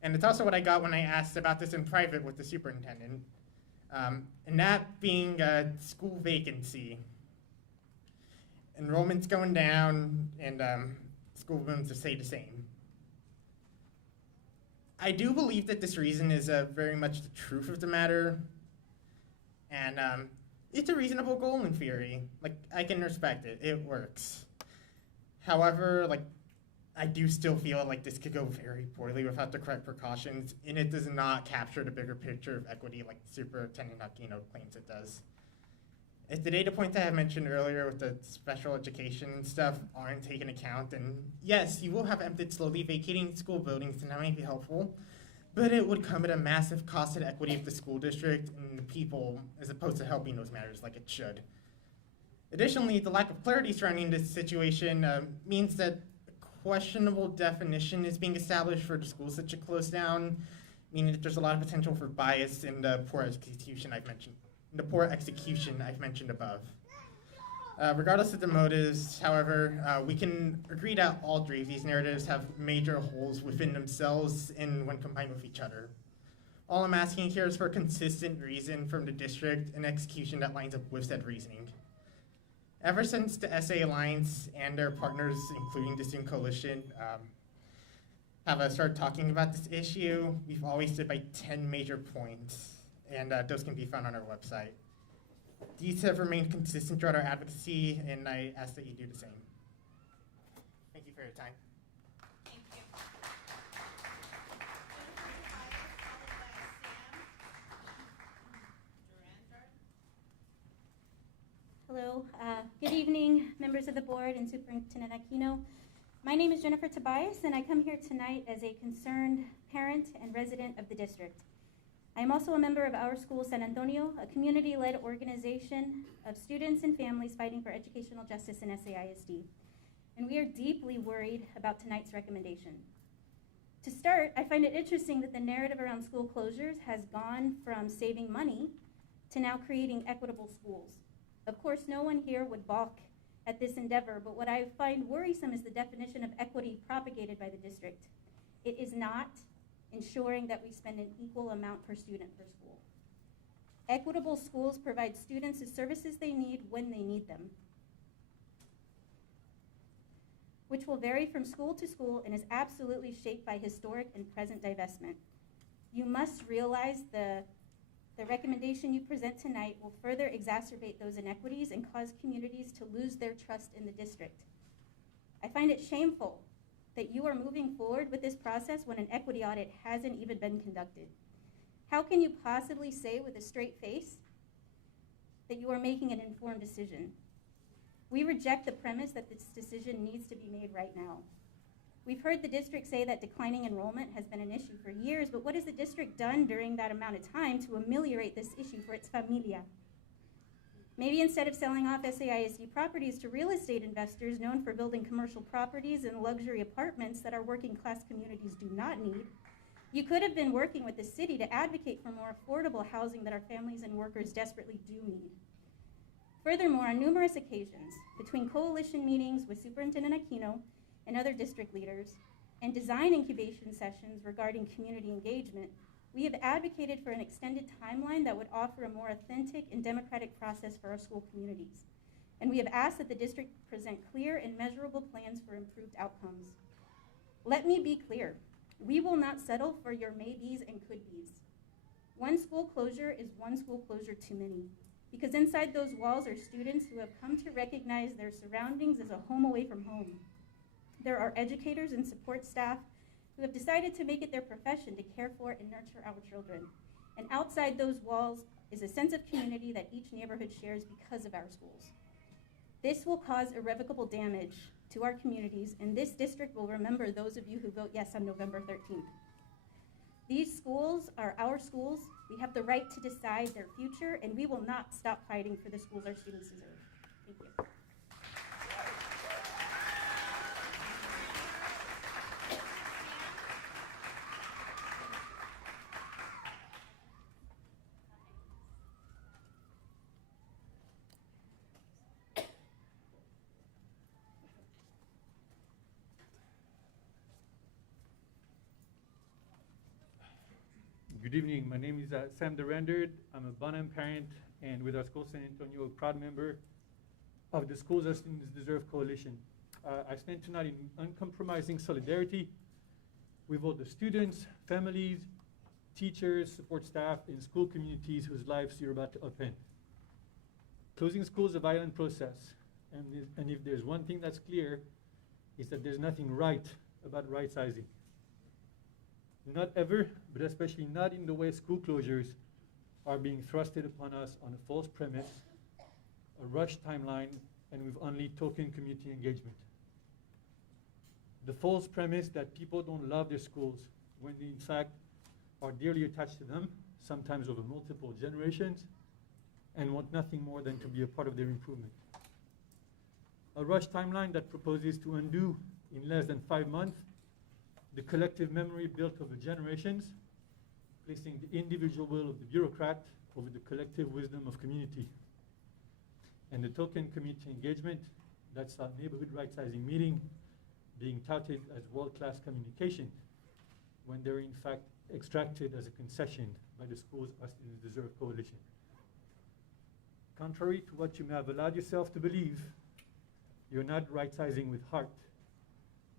And it's also what I got when I asked about this in private with the superintendent. And that being a school vacancy. Enrollment's going down, and school rooms stay the same. I do believe that this reason is very much the truth of the matter, and it's a reasonable goal in theory. Like, I can respect it, it works. However, like, I do still feel like this could go very poorly without the correct precautions, and it does not capture the bigger picture of equity like Superintendent Aquino claims it does. If the data points I have mentioned earlier with the special education and stuff aren't taken account, then yes, you will have emptied slowly vacating school buildings, and that might be helpful, but it would come at a massive cost to the equity of the school district and the people, as opposed to helping those matters like it should. Additionally, the lack of clarity surrounding this situation means that a questionable definition is being established for the schools that should close down, meaning that there's a lot of potential for bias in the poor execution I've mentioned above. Regardless of the motives, however, we can agree that all 3 of these narratives have major holes within themselves and when combined with each other. All I'm asking here is for a consistent reason from the district and execution that lines up with said reasoning. Ever since the SA Alliance and their partners, including the Student Coalition, have started talking about this issue, we've always stood by 10 major points, and those can be found on our website. These have remained consistent throughout our advocacy, and I ask that you do the same. Thank you for your time. Thank you. Hello, good evening, members of the board and Superintendent Aquino. My name is Jennifer Tobias, and I come here tonight as a concerned parent and resident of the district. I am also a member of Our School San Antonio, a community-led organization of students and families fighting for educational justice in SAISD. And we are deeply worried about tonight's recommendation. To start, I find it interesting that the narrative around school closures has gone from saving money to now creating equitable schools. Of course, no one here would balk at this endeavor, but what I find worrisome is the definition of equity propagated by the district. It is not ensuring that we spend an equal amount per student per school. Equitable schools provide students the services they need when they need them. which will vary from school to school and is absolutely shaped by historic and present divestment. You must realize the recommendation you present tonight will further exacerbate those inequities and cause communities to lose their trust in the district. I find it shameful that you are moving forward with this process when an equity audit hasn't even been conducted. How can you possibly say with a straight face that you are making an informed decision? We reject the premise that this decision needs to be made right now. We've heard the district say that declining enrollment has been an issue for years, but what has the district done during that amount of time to ameliorate this issue for its familia? Maybe instead of selling off SAISD properties to real estate investors known for building commercial properties and luxury apartments that our working class communities do not need, you could have been working with the city to advocate for more affordable housing that our families and workers desperately do need. Furthermore, on numerous occasions, between coalition meetings with Superintendent Aquino and other district leaders, and design incubation sessions regarding community engagement, we have advocated for an extended timeline that would offer a more authentic and democratic process for our school communities. And we have asked that the district present clear and measurable plans for improved outcomes. Let me be clear, we will not settle for your maybes and could-bes. One school closure is one school closure too many, because inside those walls are students who have come to recognize their surroundings as a home away from home. There are educators and support staff who have decided to make it their profession to care for and nurture our children. And outside those walls is a sense of community that each neighborhood shares because of our schools. This will cause irrevocable damage to our communities, and this district will remember those of you who vote yes on November 13th. These schools are our schools. We have the right to decide their future, and we will not stop fighting for the schools our students deserve. Thank you. Good evening. My name is Sam Durandard. I'm a Bonham parent, and with our school, San Antonio, a proud member of the Schools Our Students Deserve Coalition. I stand tonight in uncompromising solidarity with all the students, families, teachers, support staff, and school communities whose lives you're about to upend. Closing schools is a violent process, and if there's one thing that's clear, is that there's nothing right about right-sizing. Not ever, but especially not in the way school closures are being thrusted upon us on a false premise, a rushed timeline, and with only token community engagement. The false premise that people don't love their schools when they in fact are dearly attached to them, sometimes over multiple generations, and want nothing more than to be a part of their improvement. A rushed timeline that proposes to undo in less than 5 months the collective memory built over generations, placing the individual will of the bureaucrat over the collective wisdom of community. And the token community engagement, that's our neighborhood right-sizing meeting, being touted as world-class communication, when they're in fact extracted as a concession by the Schools Our Students Deserve Coalition. Contrary to what you may have allowed yourself to believe, you're not right-sizing with heart.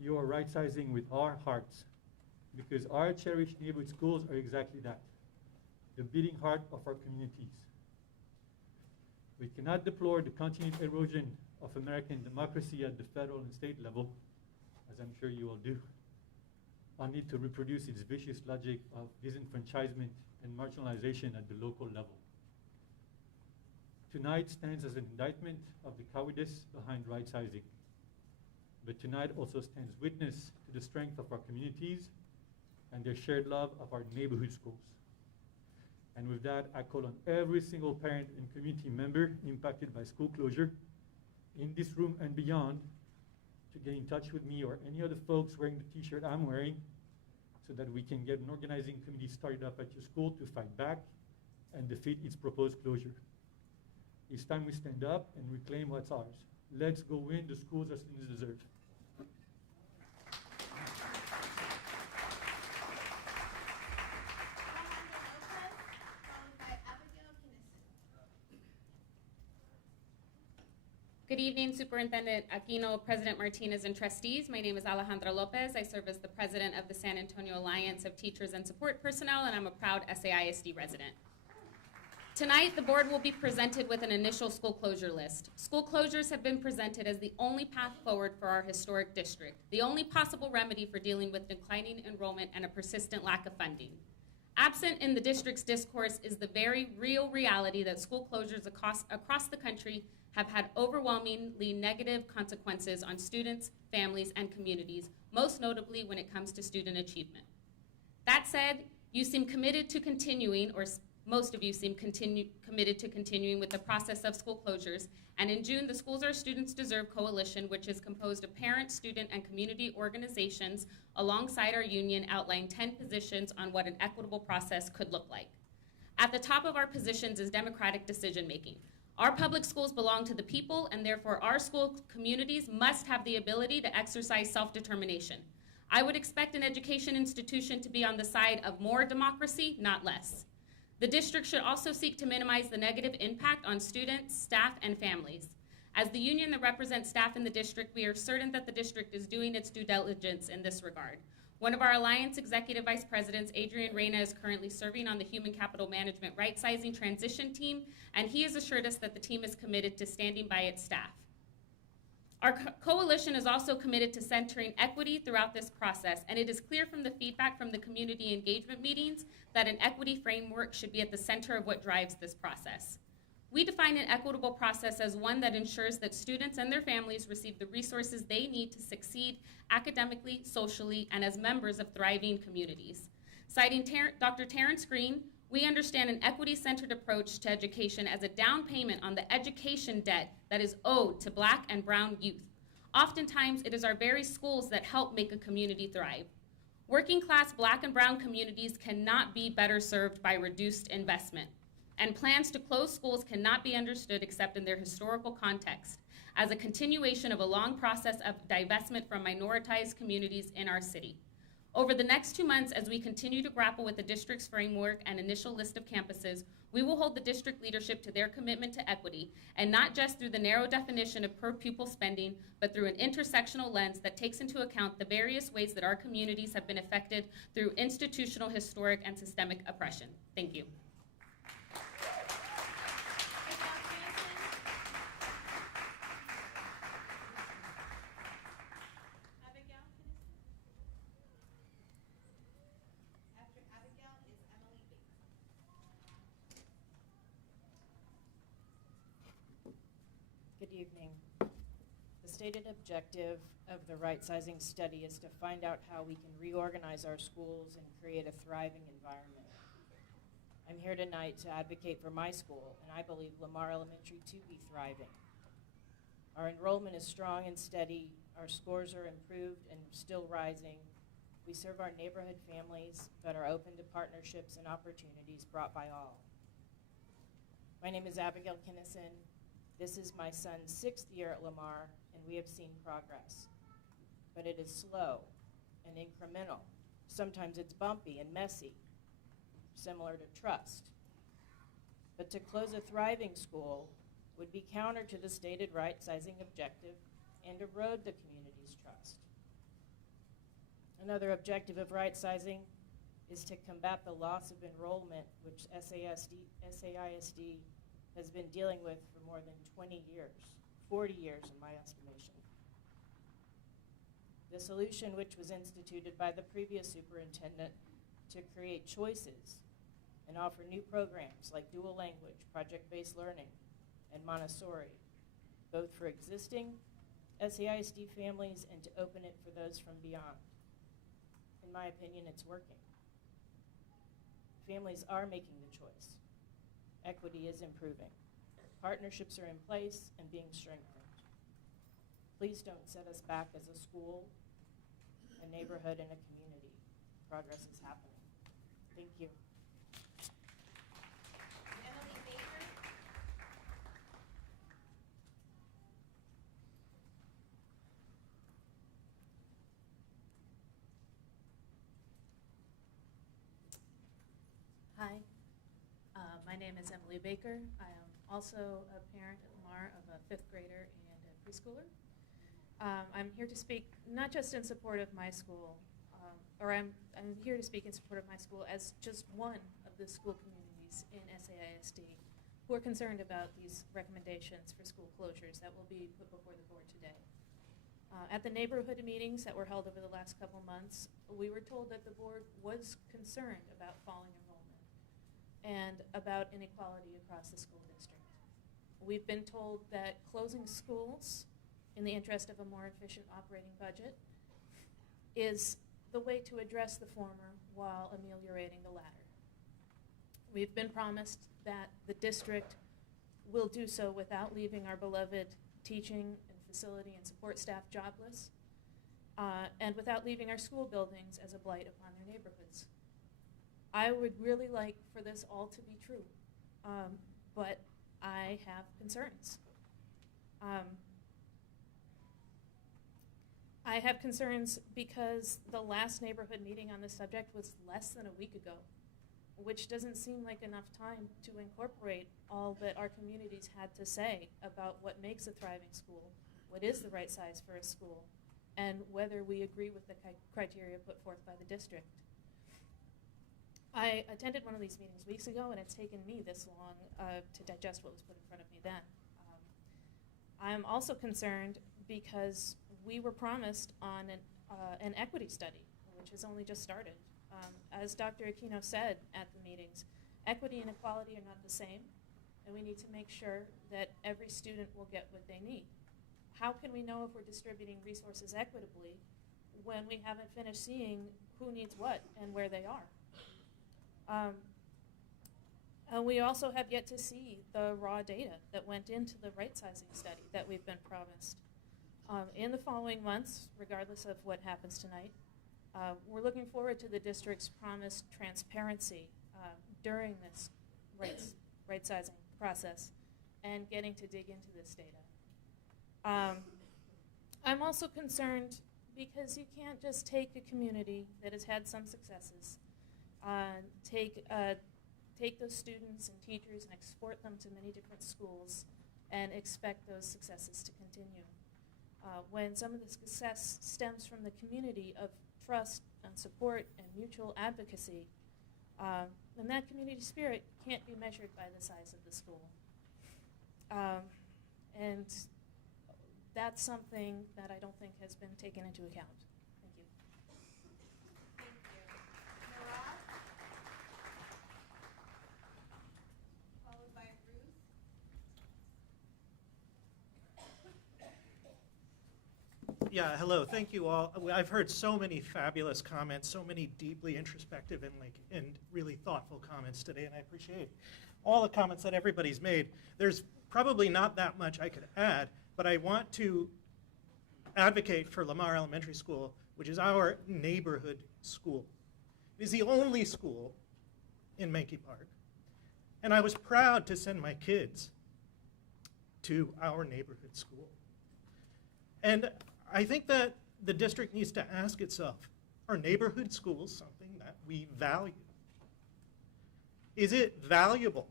You are right-sizing with our hearts, because our cherished neighborhood schools are exactly that, the beating heart of our communities. We cannot deplore the continued erosion of American democracy at the federal and state level, as I'm sure you all do, only to reproduce its vicious logic of disenfranchisement and marginalization at the local level. Tonight stands as an indictment of the cowardice behind right-sizing. But tonight also stands witness to the strength of our communities and their shared love of our neighborhood schools. And with that, I call on every single parent and community member impacted by school closure in this room and beyond to get in touch with me or any other folks wearing the t-shirt I'm wearing so that we can get an organizing committee started up at your school to fight back and defeat its proposed closure. It's time we stand up and reclaim what's ours. Let's go win the schools our students deserve. Good evening, Superintendent Aquino, President Martinez, and trustees. My name is Alejandra Lopez. I serve as the president of the San Antonio Alliance of Teachers and Support Personnel, and I'm a proud SAISD resident. Tonight, the board will be presented with an initial school closure list. School closures have been presented as the only path forward for our historic district, the only possible remedy for dealing with declining enrollment and a persistent lack of funding. Absent in the district's discourse is the very real reality that school closures across the country have had overwhelmingly negative consequences on students, families, and communities, most notably when it comes to student achievement. That said, you seem committed to continuing, or most of you seem committed to continuing with the process of school closures, and in June, the Schools Our Students Deserve Coalition, which is composed of parent, student, and community organizations, alongside our union, outlined 10 positions on what an equitable process could look like. At the top of our positions is democratic decision-making. Our public schools belong to the people, and therefore our school communities must have the ability to exercise self-determination. I would expect an education institution to be on the side of more democracy, not less. The district should also seek to minimize the negative impact on students, staff, and families. As the union that represents staff in the district, we are certain that the district is doing its due diligence in this regard. One of our Alliance Executive Vice Presidents, Adrian Reyna, is currently serving on the Human Capital Management Rightsizing Transition Team, and he has assured us that the team is committed to standing by its staff. Our coalition is also committed to centering equity throughout this process, and it is clear from the feedback from the community engagement meetings that an equity framework should be at the center of what drives this process. We define an equitable process as one that ensures that students and their families receive the resources they need to succeed academically, socially, and as members of thriving communities. Citing Dr. Terrence Green, we understand an equity-centered approach to education as a down payment on the education debt that is owed to Black and brown youth. Oftentimes, it is our very schools that help make a community thrive. Working-class Black and brown communities cannot be better served by reduced investment. And plans to close schools cannot be understood except in their historical context, as a continuation of a long process of divestment from minoritized communities in our city. Over the next 2 months, as we continue to grapple with the district's framework and initial list of campuses, we will hold the district leadership to their commitment to equity, and not just through the narrow definition of per pupil spending, but through an intersectional lens that takes into account the various ways that our communities have been affected through institutional, historic, and systemic oppression. Thank you. Good evening. The stated objective of the rightsizing study is to find out how we can reorganize our schools and create a thriving environment. I'm here tonight to advocate for my school, and I believe Lamar Elementary to be thriving. Our enrollment is strong and steady, our scores are improved and still rising. We serve our neighborhood families, but are open to partnerships and opportunities brought by all. My name is Abigail Kinnison. This is my son's 6th year at Lamar, and we have seen progress. But it is slow and incremental. Sometimes it's bumpy and messy, similar to trust. But to close a thriving school would be counter to the stated rightsizing objective and erode the community's trust. Another objective of rightsizing is to combat the loss of enrollment, which SAISD has been dealing with for more than 20 years, 40 years in my estimation. The solution, which was instituted by the previous superintendent to create choices and offer new programs like dual language, project-based learning, and Montessori, both for existing SAISD families and to open it for those from beyond. In my opinion, it's working. Families are making the choice. Equity is improving. Partnerships are in place and being strengthened. Please don't set us back as a school, a neighborhood, and a community. Progress is happening. Thank you. Hi, my name is Emily Baker. I am also a parent at Lamar of a 5th grader and preschooler. I'm here to speak not just in support of my school, I'm here to speak in support of my school as just one of the school communities in SAISD who are concerned about these recommendations for school closures that will be put before the board today. At the neighborhood meetings that were held over the last couple months, we were told that the board was concerned about falling enrollment and about inequality across the school district. We've been told that closing schools in the interest of a more efficient operating budget is the way to address the former while ameliorating the latter. We've been promised that the district will do so without leaving our beloved teaching and facility and support staff jobless, and without leaving our school buildings as a blight upon their neighborhoods. I would really like for this all to be true, but I have concerns. I have concerns because the last neighborhood meeting on this subject was less than a week ago, which doesn't seem like enough time to incorporate all that our communities had to say about what makes a thriving school, what is the right size for a school, and whether we agree with the criteria put forth by the district. I attended one of these meetings weeks ago, and it's taken me this long to digest what was put in front of me then. I'm also concerned because we were promised on an equity study, which has only just started. As Dr. Aquino said at the meetings, equity and equality are not the same, and we need to make sure that every student will get what they need. How can we know if we're distributing resources equitably when we haven't finished seeing who needs what and where they are? And we also have yet to see the raw data that went into the right-sizing study that we've been promised. In the following months, regardless of what happens tonight, we're looking forward to the district's promised transparency during this right-sizing process and getting to dig into this data. I'm also concerned because you can't just take a community that has had some successes, take those students and teachers and export them to many different schools and expect those successes to continue. When some of the success stems from the community of trust and support and mutual advocacy, then that community spirit can't be measured by the size of the school. And that's something that I don't think has been taken into account. Thank you. Thank you. Narad? Followed by Ruth. Yeah, hello, thank you all. I've heard so many fabulous comments, so many deeply introspective and really thoughtful comments today, and I appreciate all the comments that everybody's made. There's probably not that much I could add, but I want to advocate for Lamar Elementary School, which is our neighborhood school. It is the only school in Menke Park, and I was proud to send my kids to our neighborhood school. And I think that the district needs to ask itself, are neighborhood schools something that we value? Is it valuable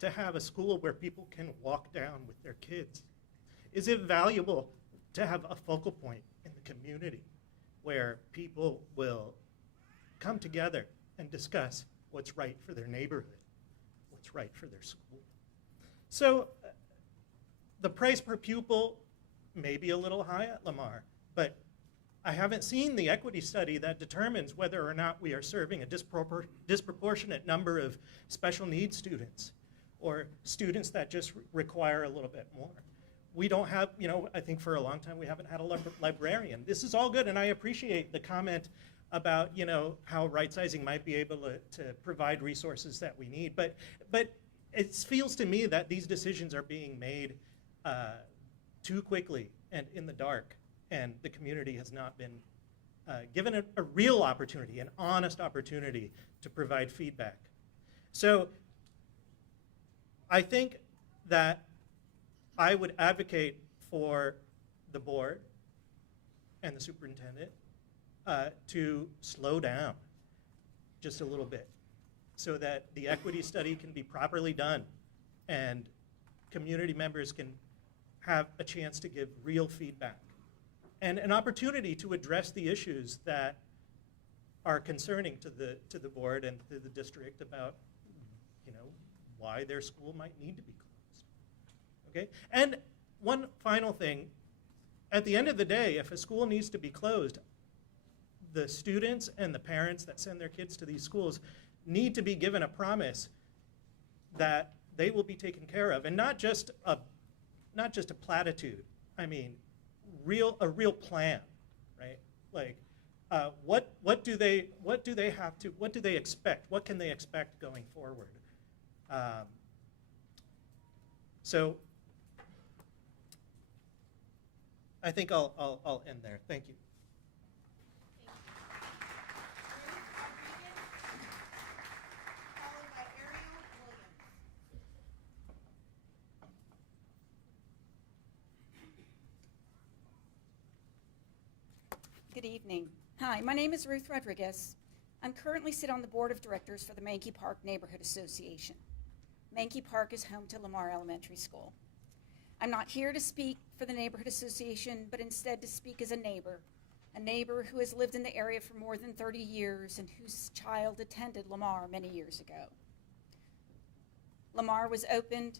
to have a school where people can walk down with their kids? Is it valuable to have a focal point in the community where people will come together and discuss what's right for their neighborhood, what's right for their school? So the price per pupil may be a little high at Lamar, but I haven't seen the equity study that determines whether or not we are serving a disproportionate number of special needs students or students that just require a little bit more. We don't have, I think for a long time we haven't had a librarian. This is all good, and I appreciate the comment about, how right-sizing might be able to provide resources that we need. But it feels to me that these decisions are being made too quickly and in the dark, and the community has not been given a real opportunity, an honest opportunity to provide feedback. So I think that I would advocate for the board and the superintendent to slow down just a little bit so that the equity study can be properly done and community members can have a chance to give real feedback and an opportunity to address the issues that are concerning to the board and to the district about, why their school might need to be closed. Okay? And one final thing, at the end of the day, if a school needs to be closed, the students and the parents that send their kids to these schools need to be given a promise that they will be taken care of, and not just a platitude. I mean, a real plan, right? Like, what do they expect? What can they expect going forward? So I think I'll end there. Thank you. Good evening. Hi, my name is Ruth Rodriguez. I'm currently sit on the board of directors for the Mankey Park Neighborhood Association. Mankey Park is home to Lamar Elementary School. I'm not here to speak for the Neighborhood Association, but instead to speak as a neighbor who has lived in the area for more than 30 years and whose child attended Lamar many years ago. Lamar was opened,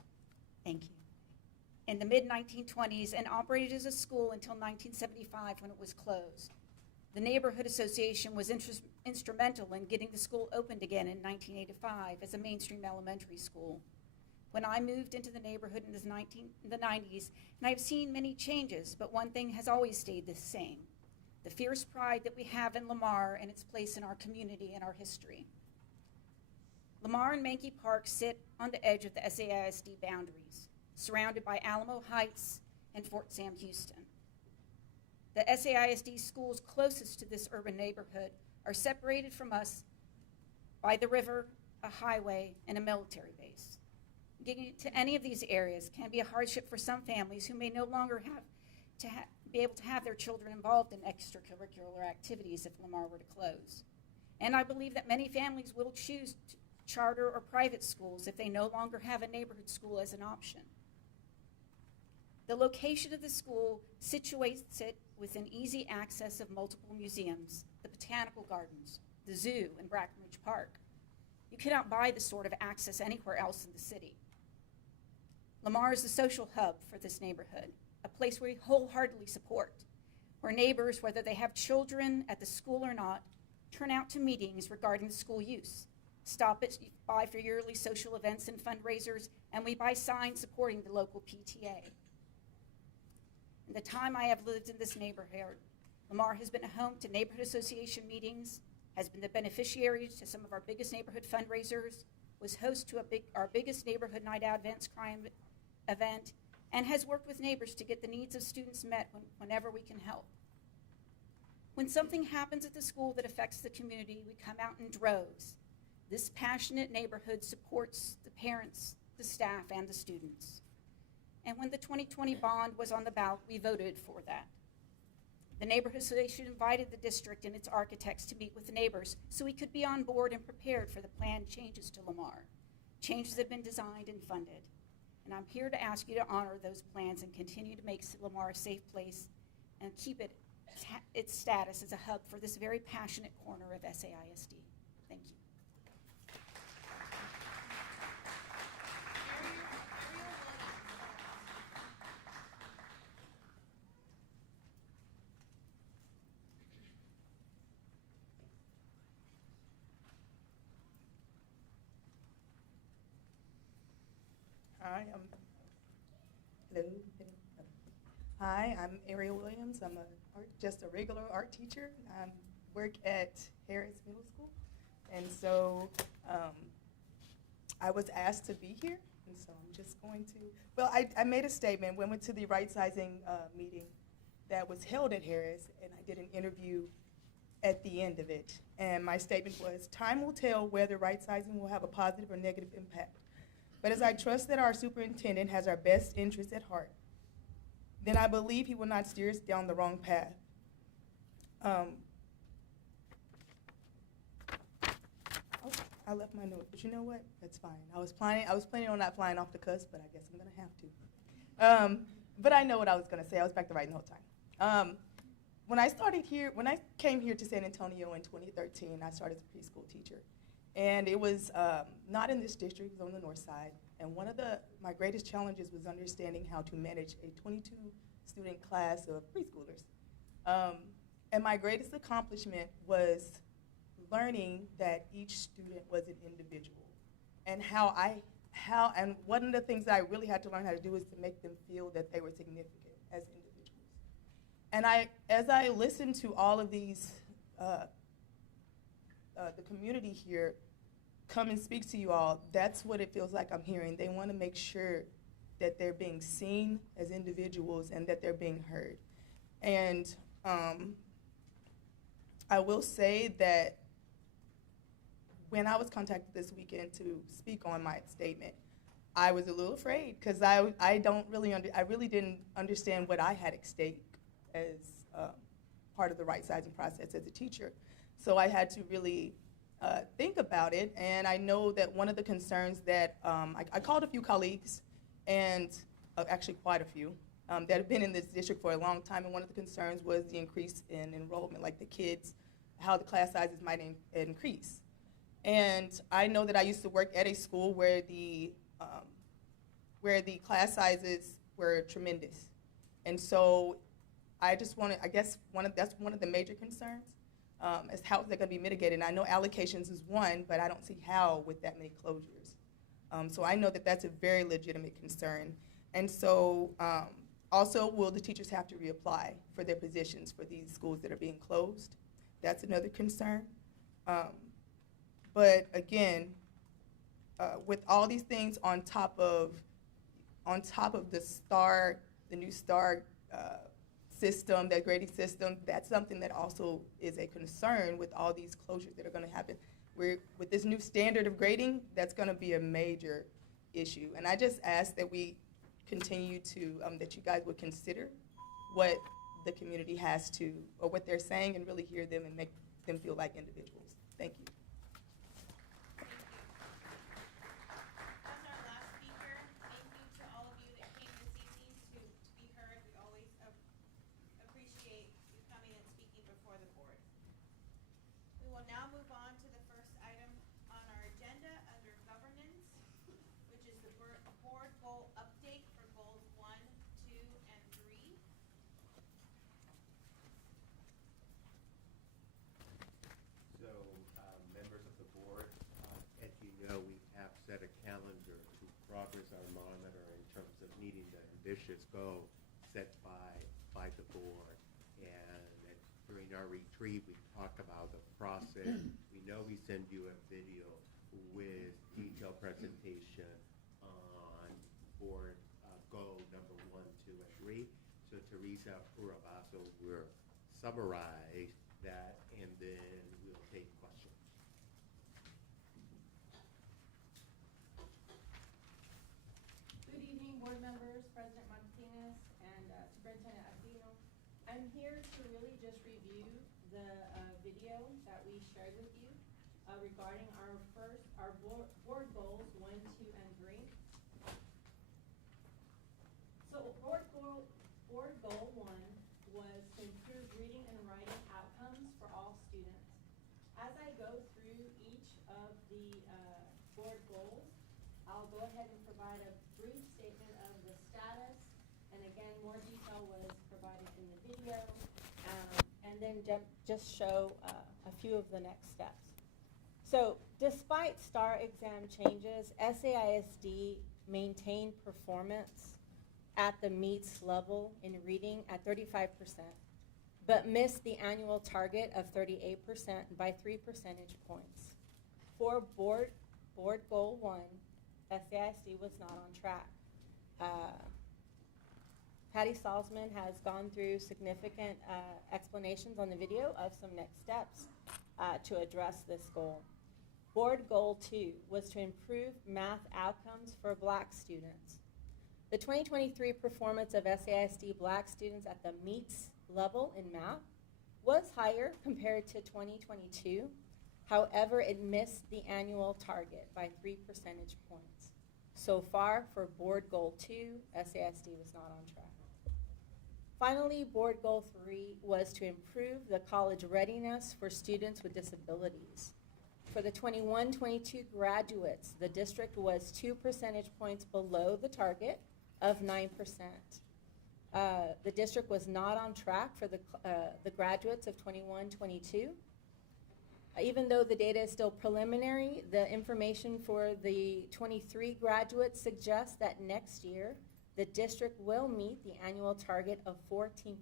thank you, in the mid-1920s and operated as a school until 1975 when it was closed. The Neighborhood Association was instrumental in getting the school opened again in 1985 as a mainstream elementary school. When I moved into the neighborhood in the 90s, and I've seen many changes, but one thing has always stayed the same: the fierce pride that we have in Lamar and its place in our community and our history. Lamar and Mankey Park sit on the edge of the SAISD boundaries, surrounded by Alamo Heights and Fort Sam Houston. The SAISD schools closest to this urban neighborhood are separated from us by the river, a highway, and a military base. Getting to any of these areas can be a hardship for some families who may no longer be able to have their children involved in extracurricular activities if Lamar were to close. And I believe that many families will choose charter or private schools if they no longer have a neighborhood school as an option. The location of the school situates it within easy access of multiple museums, the Botanical Gardens, the zoo, and Brackenridge Park. You cannot buy this sort of access anywhere else in the city. Lamar is the social hub for this neighborhood, a place where we wholeheartedly support, where neighbors, whether they have children at the school or not, turn out to meetings regarding the school use, stop by for yearly social events and fundraisers, and we buy signs supporting the local PTA. In the time I have lived in this neighborhood, Lamar has been a home to neighborhood association meetings, has been the beneficiary to some of our biggest neighborhood fundraisers, was host to our biggest neighborhood night out crime event, and has worked with neighbors to get the needs of students met whenever we can help. When something happens at the school that affects the community, we come out in droves. This passionate neighborhood supports the parents, the staff, and the students. And when the 2020 bond was on the ballot, we voted for that. The Neighborhood Association invited the district and its architects to meet with the neighbors so we could be on board and prepared for the planned changes to Lamar. Changes have been designed and funded. And I'm here to ask you to honor those plans and continue to make Lamar a safe place and keep its status as a hub for this very passionate corner of SAISD. Thank you. Hi, I'm Ariel Williams. I'm just a regular art teacher. I work at Harris Middle School. And so I was asked to be here, and so I'm just going to, well, I made a statement, went to the rightsizing meeting that was held at Harris, and I did an interview at the end of it. And my statement was, time will tell whether rightsizing will have a positive or negative impact. But as I trust that our superintendent has our best interests at heart, then I believe he will not steer us down the wrong path. Oh, I left my note, but you know what? That's fine. I was planning on not flying off the cusp, but I guess I'm gonna have to. but I know what I was going to say. I was back to writing the whole time. When I came here to San Antonio in 2013, I started as a preschool teacher. And it was not in this district, it was on the north side. And one of my greatest challenges was understanding how to manage a 22-student class of preschoolers. And my greatest accomplishment was learning that each student was an individual. And and one of the things that I really had to learn how to do is to make them feel that they were significant as individuals. And as I listened to all of these, the community here come and speak to you all, that's what it feels like I'm hearing. They want to make sure that they're being seen as individuals and that they're being heard. And I will say that when I was contacted this weekend to speak on my statement, I was a little afraid because I really didn't understand what I had at stake as part of the right-sizing process as a teacher. So I had to really think about it, and I know that one of the concerns that I called a few colleagues, and actually quite a few, that have been in this district for a long time, and one of the concerns was the increase in enrollment, like the kids, how the class sizes might increase. And I know that I used to work at a school where the class sizes were tremendous. And so I just want to, I guess that's one of the major concerns, is how is that going to be mitigated. And I know allocations is one, but I don't see how with that many closures. So I know that that's a very legitimate concern. And so also, will the teachers have to reapply for their positions for these schools that are being closed? That's another concern. But again, with all these things on top of the new STAR system, that grading system, that's something that also is a concern with all these closures that are going to happen. With this new standard of grading, that's going to be a major issue. And I just ask that we continue to, that you guys would consider what the community has to, or what they're saying, and really hear them and make them feel like individuals. Thank you. That's our last speaker. Thank you to all of you that came this evening to be heard. We always appreciate you coming and speaking before the board. We will now move on to the first item on our agenda under governance, which is the board goal update for goals 1, 2, and 3. So, members of the board, as you know, we have set a calendar to progress our monitor in terms of meeting the ambitious goal set by the board. And during our retreat, we talked about the process. We know we send you a video with detailed presentation on board goal number 1, 2, and 3. So Teresa Urabaso will summarize that, and then we'll take questions. Good evening, board members, President Martinez, and Superintendent Aquino. I'm here to really just review the video that we shared with you regarding our board goals 1, 2, and 3. So board goal 1 was to improve reading and writing outcomes for all students. As I go through each of the board goals, I'll go ahead and provide a brief statement of the status, and again, more detail was provided in the video, and then just show a few of the next steps. So despite STAR exam changes, SAISD maintained performance at the meets level in reading at 35%, but missed the annual target of 38% by 3 percentage points. For board goal 1, SAISD was not on track. Patty Salzman has gone through significant explanations on the video of some next steps to address this goal. Board goal 2 was to improve math outcomes for Black students. The 2023 performance of SAISD Black students at the meets level in math was higher compared to 2022. However, it missed the annual target by 3 percentage points. So far, for board goal 2, SAISD was not on track. Finally, board goal 3 was to improve the college readiness for students with disabilities. For the 21-22 graduates, the district was 2 percentage points below the target of 9%. The district was not on track for the graduates of 21-22. Even though the data is still preliminary, the information for the 23 graduates suggests that next year, the district will meet the annual target of 14%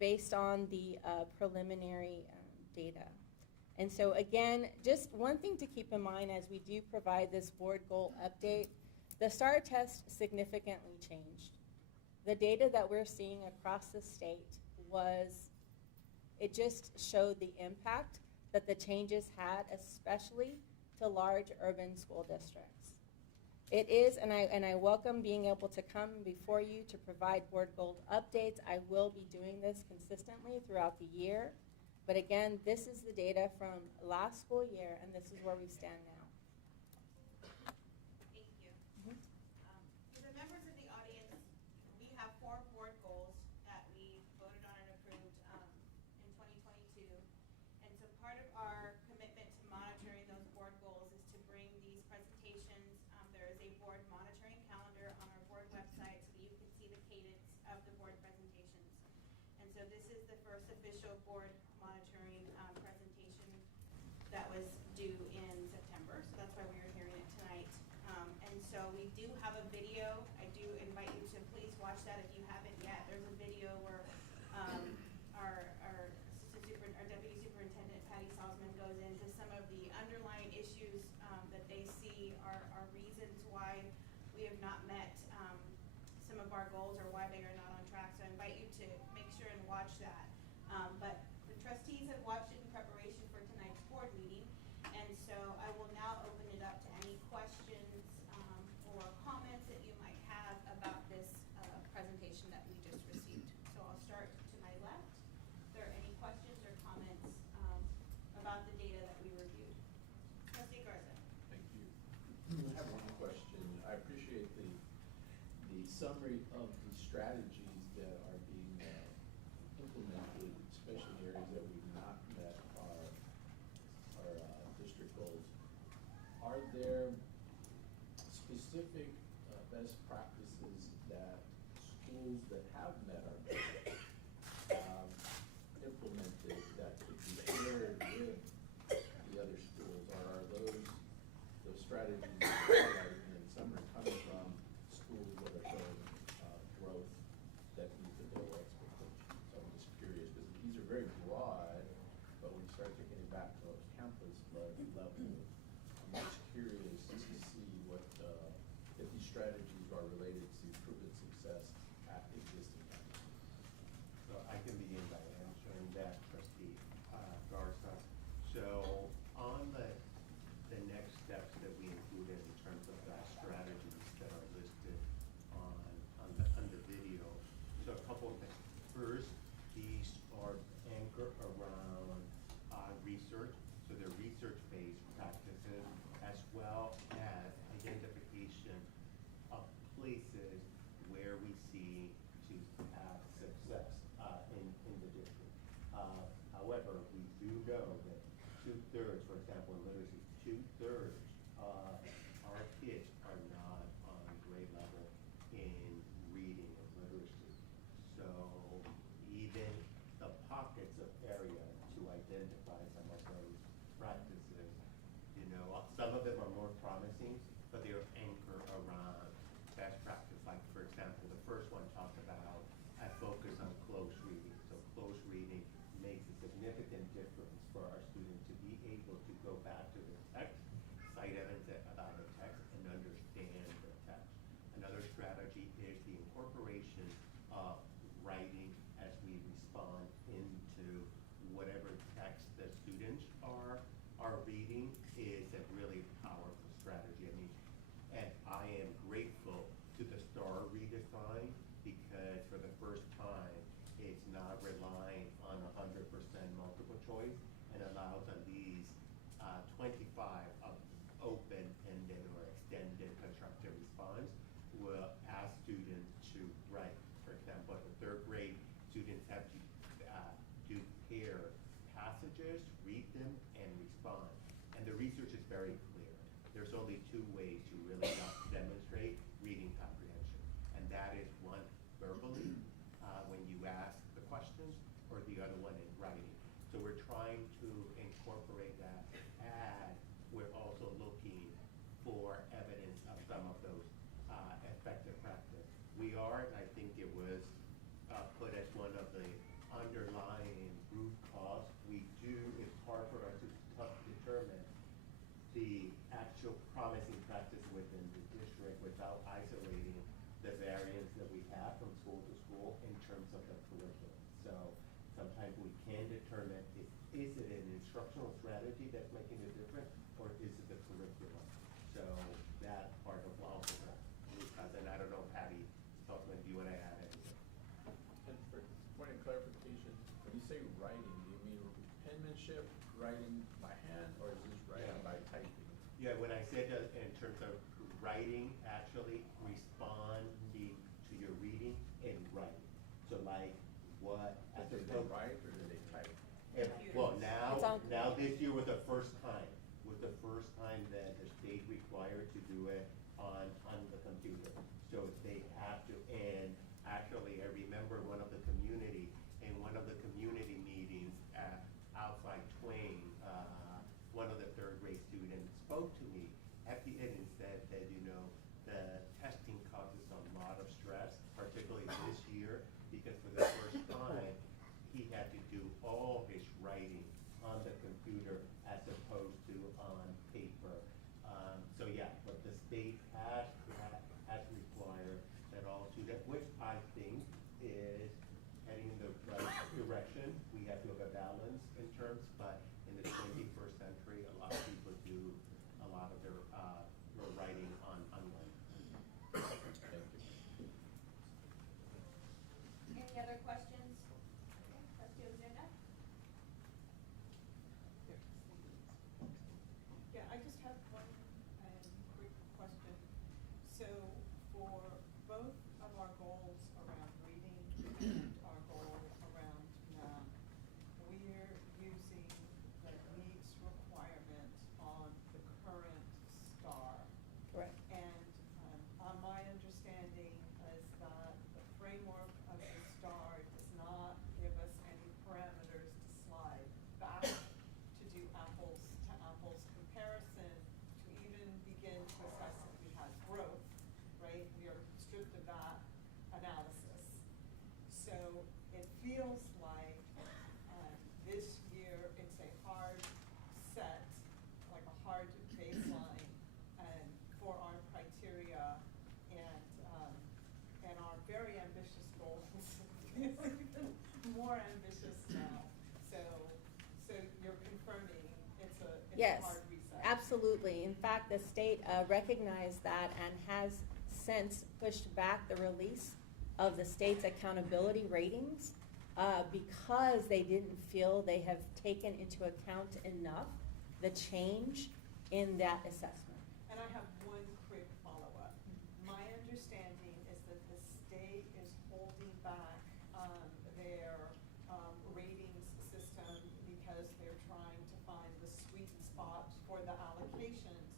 based on the preliminary data. And so again, just one thing to keep in mind as we do provide this board goal update, the STAR test significantly changed. The data that we're seeing across the state it just showed the impact that the changes had, especially to large urban school districts. It is, and I welcome being able to come before you to provide board goal updates. I will be doing this consistently throughout the year. But again, this is the data from last school year, and this is where we stand now. Thank you. For the members of the audience, we have 4 board goals that we voted on and approved in 2022. And so part of our commitment to monitoring those board goals is to bring these presentations. There is a board monitoring calendar on our board website so that you can see the cadence of the board presentations. And so this is the first official board monitoring presentation that was due in September, so that's why we are hearing it tonight. And so we do have a video. I do invite you to please watch that if you haven't yet. There's a video where our Deputy Superintendent, Patty Salzman, goes into some of the underlying issues that they see are reasons why we have not met some of our goals or why they are not on track. So I invite you to make sure and watch that. But the trustees have watched it in preparation for tonight's board meeting, and so I will now open it up to any questions or comments that you might have about this presentation that we just received. So I'll start to my left. If there are any questions or comments about the data that we reviewed. Trustee Garza. Thank you. I have one question. I appreciate the summary of the strategies that are being implemented, especially in areas that we've not met our district goals. Are there specific best practices that schools that have met our goals implemented that could be shared with the other schools, or are those strategies that you're highlighting in summary coming from schools that are showing growth that meet the goal expectations? So I'm just curious, because these are very broad, but when you start taking it back to a campus level, I'm just curious to see what if these strategies are related to proven success at existing campuses. So I can begin by answering that, Trustee Garza. So on the next steps that we included in terms of the strategies that are listed on the video. So a couple of things. First, these are anchored around research. So they're research-based practices as well as identification of places where we see to have success in the district. However, we do know that 2/3, for example, in literacy, 2/3 of our kids are not on grade level in reading and literacy. So even the pockets of area to identify some of those practices, some of them are more promising, but they're anchored around best practice. Like, for example, the first one talked about a focus on close reading. So close reading makes a significant difference for our students to be able to go back to the text, cite evidence about the text, and understand the text. Another strategy is the incorporation of writing as we respond into whatever text the students are reading is a really powerful strategy. And I am grateful to the STAR redesign because for the first time, it's not relying on 100% multiple choice and allows at least 25 of open-ended or extended constructive response will ask students to write. For example, at the 3rd grade students have to do pair passages, read them, and respond. And the research is very clear. There's only two ways to really demonstrate reading comprehension. And that is one, verbally, when you ask the questions, or the other one in writing. So we're trying to incorporate that, and we're also looking for evidence of some of those effective practice. We are, and I think it was put as one of the underlying root cause. It's hard for us to determine the actual promising practice within the district without isolating the variance that we have from school to school in terms of the curriculum. So sometimes we can determine is it an instructional strategy that's making a difference, or is it the curriculum? So that part of also that. And I don't know, Patty, Stockman, do you want to add anything? And for point of clarification, when you say writing, do you mean penmanship, writing by hand, or is this writing by typing? Yeah, when I said in terms of writing, actually responding to your reading and writing. So like what? Did they write or did they type? Well, now this year was the first time. That the state required to do it on the computer. So they have to, and actually I remember one of the community meetings outside Twain, one of the third grade students spoke to me at the end and said that, the testing causes a lot of stress, particularly this year, because for the first time, he had to do all his writing on the computer as opposed to on paper. So yeah, but the state has required that all students, which I think is heading in the right direction. We have to have a balance in terms, but in the 21st century, a lot of people do a lot of their writing online. Any other questions? Trustee Ozunda? Yeah, I just have one quick question. So for both of our goals around reading and our goal around math, we're using the needs requirement on the current STAR. Correct. And my understanding is that the framework of the STAR does not give us any parameters to slide back to do apples to apples comparison to even begin to assess if we had growth, right? We are stripped of that analysis. So it feels like this year it's a hard set, like a hard baseline for our criteria and our very ambitious goals feel even more ambitious now. So you're confirming it's a Yes, hard reset. absolutely. In fact, the state recognized that and has since pushed back the release of the state's accountability ratings because they didn't feel they have taken into account enough the change in that assessment. And I have one quick follow-up. My understanding is that the state is holding back their ratings system because they're trying to find the sweet spot for the allocations,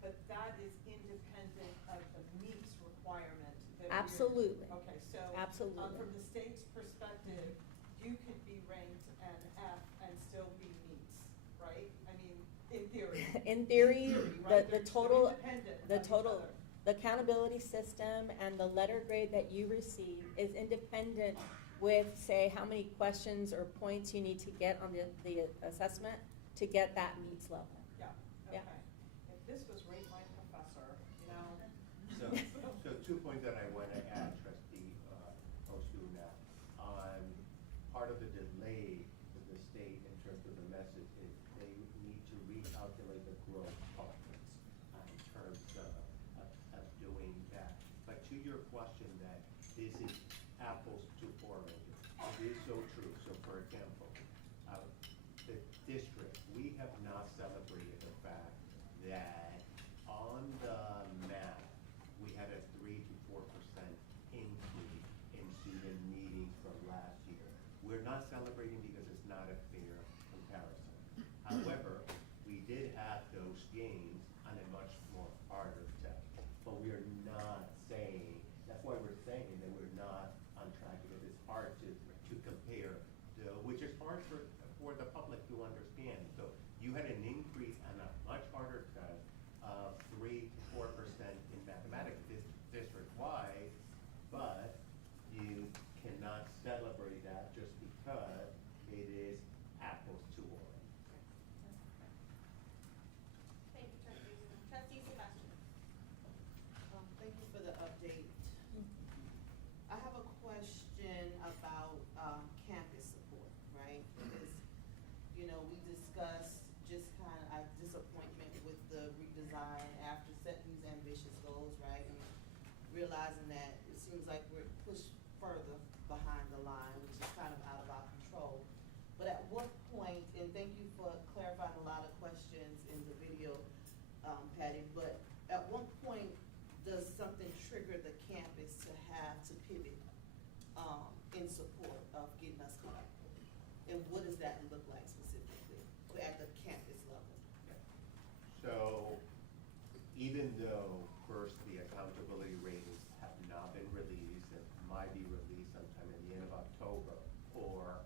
but that is independent of the meets requirement. Absolutely. Okay, so Absolutely. From the state's perspective, you could be ranked an F and still be meets, right? I mean, in theory. In theory, right? the They're total, independent the of each total, other. the accountability system and the letter grade that you receive is independent with, say, how many questions or points you need to get on the assessment to get that meets level. Yeah, Yeah. okay. If this was rate my professor, So 2 points that I want to add, Trustee Osuna. On part of the delay of the state in terms of the message is they need to recalculate the growth targets in terms of doing that. But to your question that this is apples to oranges, it is so true. So for example, the district, we have not celebrated the fact that on the math, we had a 3 to 4% increase in student meetings from last year. compare, which is hard for the public to understand. So you had an increase on a much harder test of 3 to 4% in mathematics district-wide, but you cannot celebrate that just because it is apples to orange. Thank you, trustees. Trustee Sebastian. Thank you for the update. I have a question about campus support, right? Because, you know, we discussed just kind of our disappointment with the redesign after setting these ambitious goals, right? And realizing that it seems like we're pushed further behind the line, which is kind of out of our control. But at what point, and thank you for clarifying a lot of questions in the video, Patty, but at what point does something trigger the campus to have to pivot in support of getting us caught up? And what does that look like specifically at the campus level? So even though first the accountability ratings have not been released, it might be released sometime in the end of October or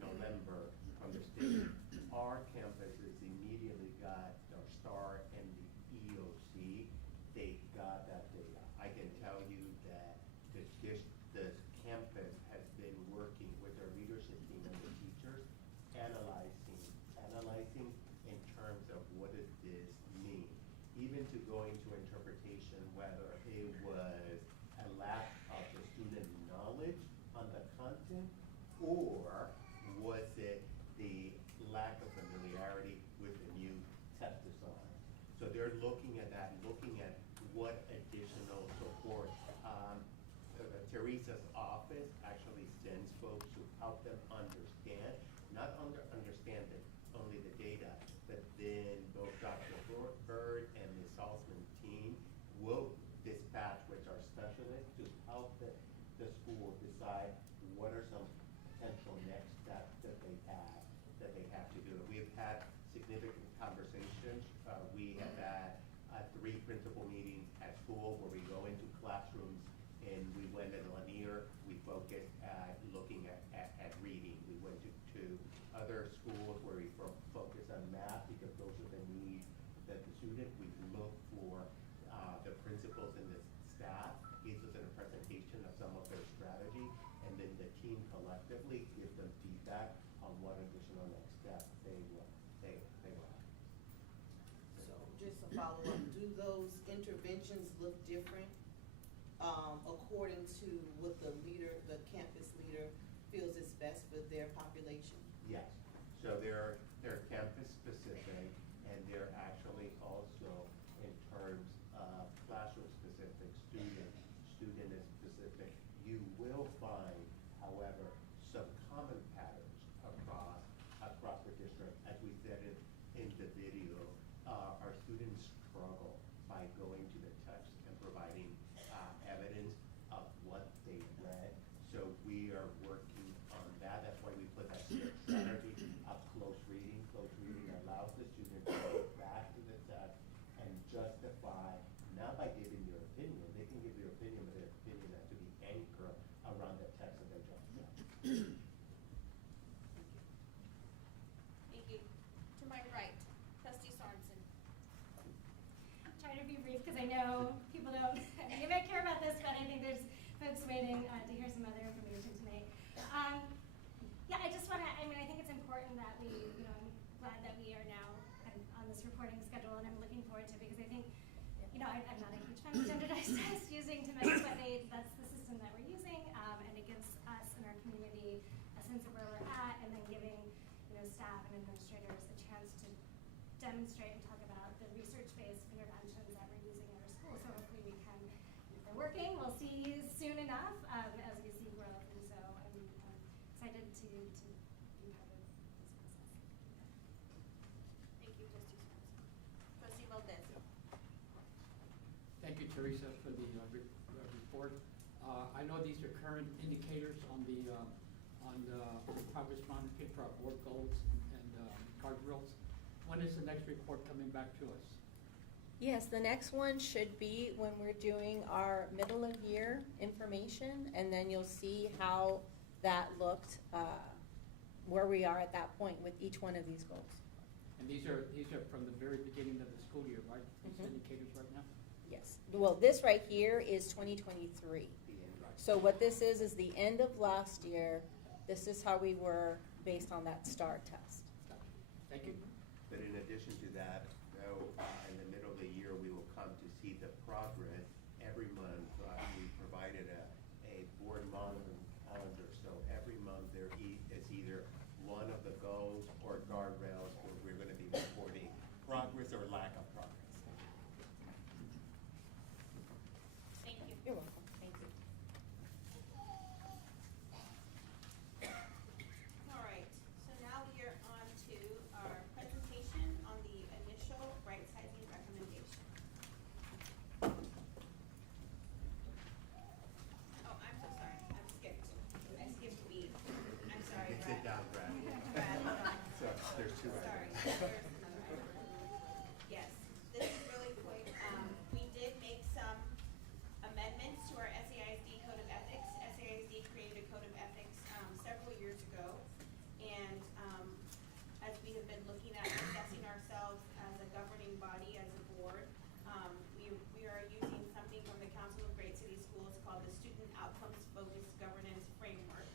November from the state, our campuses immediately got their STAR and the EOC. They got that data. I can tell you that the campus has been working with their leadership team and the teachers, analyzing in terms of what does this mean, even to go into interpretation whether it was a lack of the student knowledge on the content or was it the lack of familiarity with the new test design. So they're looking at that, looking at what additional support. Teresa's office actually sends folks to help them understand, not understand only the data, but then both Dr. Bird and Ms. Salzman team will dispatch with our specialists to help the school decide what are some potential next steps that they have to do. We've had significant conversations. We have had 3 principal meetings at school where we go into classrooms and we went at Lanier, we focused at looking at reading. We went to other schools where we focused on math because those are the needs that the student, we look for the principals and the staff, gives us a presentation of some of their strategy, and then the team collectively gives them feedback on what additional next steps they will have. So just a follow-up, do those interventions look different according to what the campus leader feels is best for their population? Yes, so they're campus specific, and they're actually also in terms of classroom specific, student specific. You will find, however, some common patterns across the district. As we said in the video, our students struggle by going to the text and providing evidence of what they read. So we are working on that. That's why we put that strategy of close reading. Close reading allows the student to go back to the text and justify, not by giving their opinion. They can give their opinion, but their opinion has to be anchored around the text that they just read. Thank you. To my right, trustee Sorensen. Try to be brief because I know people don't, you might care about this, but I think there's folks waiting to hear some other information tonight. Yeah, I just want to, I think it's important that we, I'm glad that we are now kind of on this reporting schedule, and I'm looking forward to it because I think, I'm not a huge fan of standardized tests using to measure, but that's the system that we're using, and it gives us and our community a sense of where we're at, and then giving, staff and administrators a chance to demonstrate and talk about the research-based interventions that we're using in our school. So hopefully we can, if they're working, we'll see soon enough as we see growth. And so I'm excited to be part of this process. Thank you, trustee Sorensen. Trustee Valdez. Thank you, Teresa, for the report. I know these are current indicators on the progress monitoring for our board goals and guardrails. When is the next report coming back to us? Yes, the next one should be when we're doing our middle of year information, and then you'll see how that looked, where we are at that point with each one of these goals. And these are from the very beginning of the school year, right? These Mhm. indicators right now? Yes. Well, this right here is 2023. So what this is the end of last year. This is how we were based on that STAR test. Thank you. But in addition to that, though, in the middle of the year, we will come to see the progress. Every month, we provided a board monitoring calendar. So every month there is either one of the goals or guardrails where we're going to be reporting progress or lack of progress. Thank you. You're welcome. Thank you. All right, so now we are on to our presentation on the initial right-sizing recommendation. Oh, I'm so sorry, I skipped B. I'm sorry, You can Brad. sit down, Brad. Brad, hold on. So there's two Sorry, items. there's another item. Yes, this is really quick. We did make some amendments to our SAISD Code of Ethics. SAISD created a Code of Ethics several years ago. And as we have been looking at assessing ourselves as a governing body, as a board, we are using something from the Council of Great City Schools called the Student Outcomes Focused Governance Framework.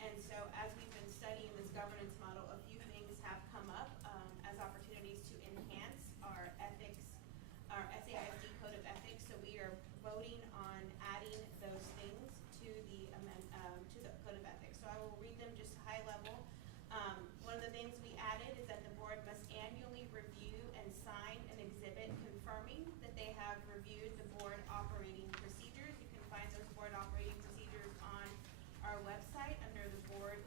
And so as we've been studying this governance model, a few things have come up as opportunities to enhance our ethics, our SAISD Code of Ethics. So we are voting on adding those things to the Code of Ethics. So I will read them just high level. One of the things we added is that the board must annually review and sign an exhibit confirming that they have reviewed the board operating procedures. You can find those board operating procedures on our website under the board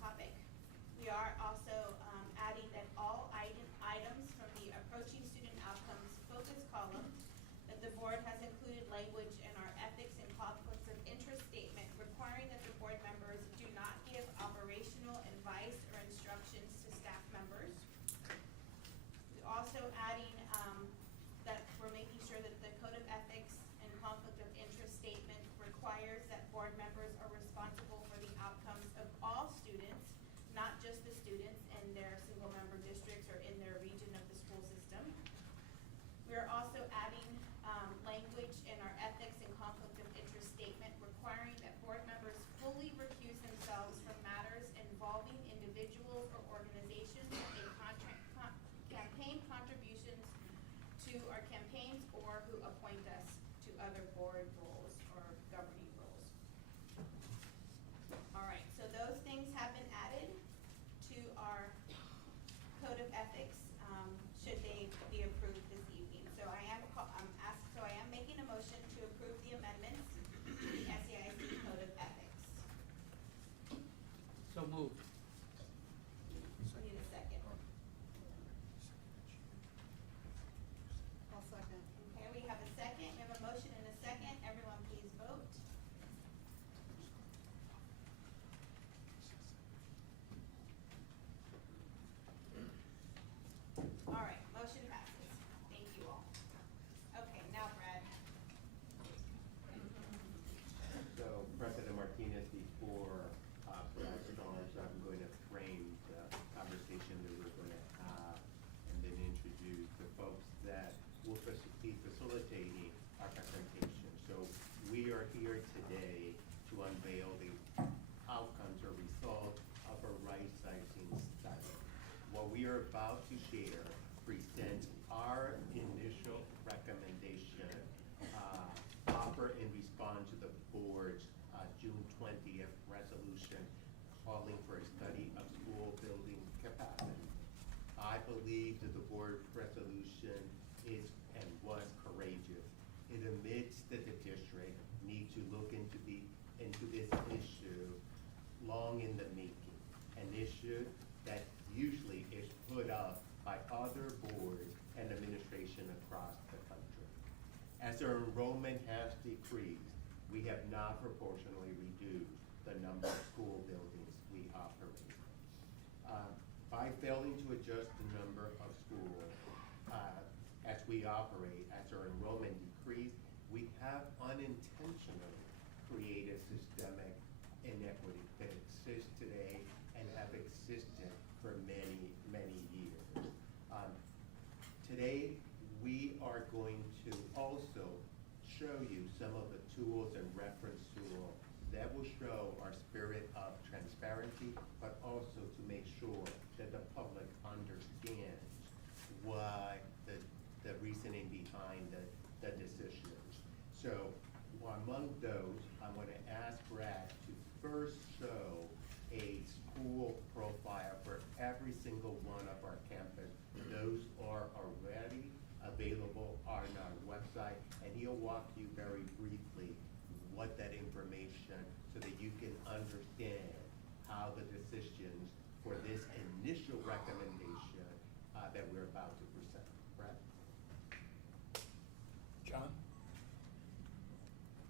topic. We are also adding that all items from the approaching student outcomes focus column, that the board has included language in our ethics and conflicts of interest statement requiring that the board members do not give operational advice or instructions to staff members. We're also adding that we're making sure that the Code of Ethics and conflict of interest statement requires that board members are responsible for the outcomes of all students, not just the students in their single member districts or in their region of the school system. We are also adding language in our ethics and conflict of interest statement requiring that board members fully recuse themselves from matters involving individuals or organizations who make campaign contributions to our campaigns or who appoint us to other board roles or governing roles. All right, so those things have been added to our Code of Ethics, should they be approved this evening. So I am making a motion to approve the amendments to the SAIC Code of Ethics. So moved. We need a second. I'll second. Okay, we have a second. We have a motion and a second. Everyone please vote. All right, motion passes. Thank you all. Okay, now Brad. So President Martinez, before Brad starts, I'm going to frame the conversation that we're going to have and then introduce the folks that will be facilitating our presentation. So we are here today to unveil the outcomes or results of a right-sizing study. What we are about to share presents our initial recommendation offer in response to the board's June 20th resolution calling for a study of school building capacity. I believe that the board resolution is and was courageous. It admits that the district needs to look into this issue long in the making, an issue that usually is put up by other boards and administration across the country. As our enrollment has decreased, we have not proportionally reduced the number of school buildings we operate. By failing to adjust the number of schools as we operate, as our enrollment decreased, we have unintentionally created systemic inequity exist today and have existed for many, many years. Today, we are going to also show you some of the tools and reference tools that will show our spirit of transparency, but also to make sure that the public understands why the reasoning behind the decisions. So among those, I'm going to ask Brad to first show a school profile for every single one of our campus. Those are already available on our website, and he'll walk you very briefly what that information so that you can understand how the decisions for this initial recommendation that we're about to present. Brad? John?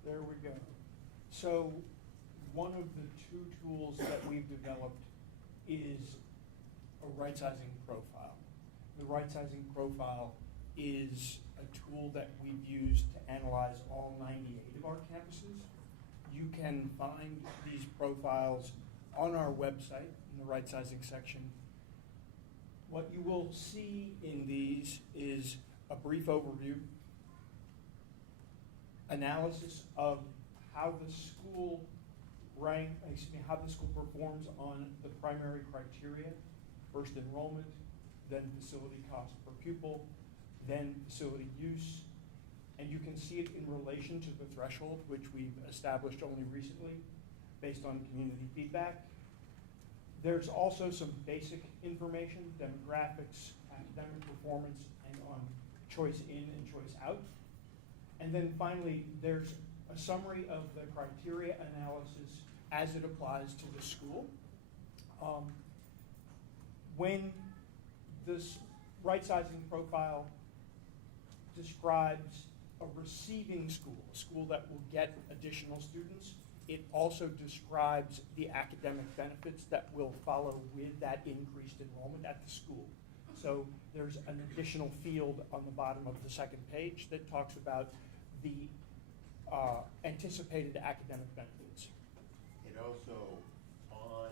There we go. So one of the two tools that we've developed is a right-sizing profile. The right-sizing profile is a tool that we've used to analyze all 98 of our campuses. You can find these profiles on our website in the right-sizing section. What you will see in these is a brief overview, analysis of how the school how the school performs on the primary criteria, first enrollment, then facility cost per pupil, then facility use, and you can see it in relation to the threshold, which we've established only recently based on community feedback. There's also some basic information, demographics, academic performance, and on choice in and choice out. And then finally, there's a summary of the criteria analysis as it applies to the school. When this right-sizing profile describes a receiving school, a school that will get additional students, it also describes the academic benefits that will follow with that increased enrollment at the school. So there's an additional field on the bottom of the second page that talks about the anticipated academic benefits. It also, on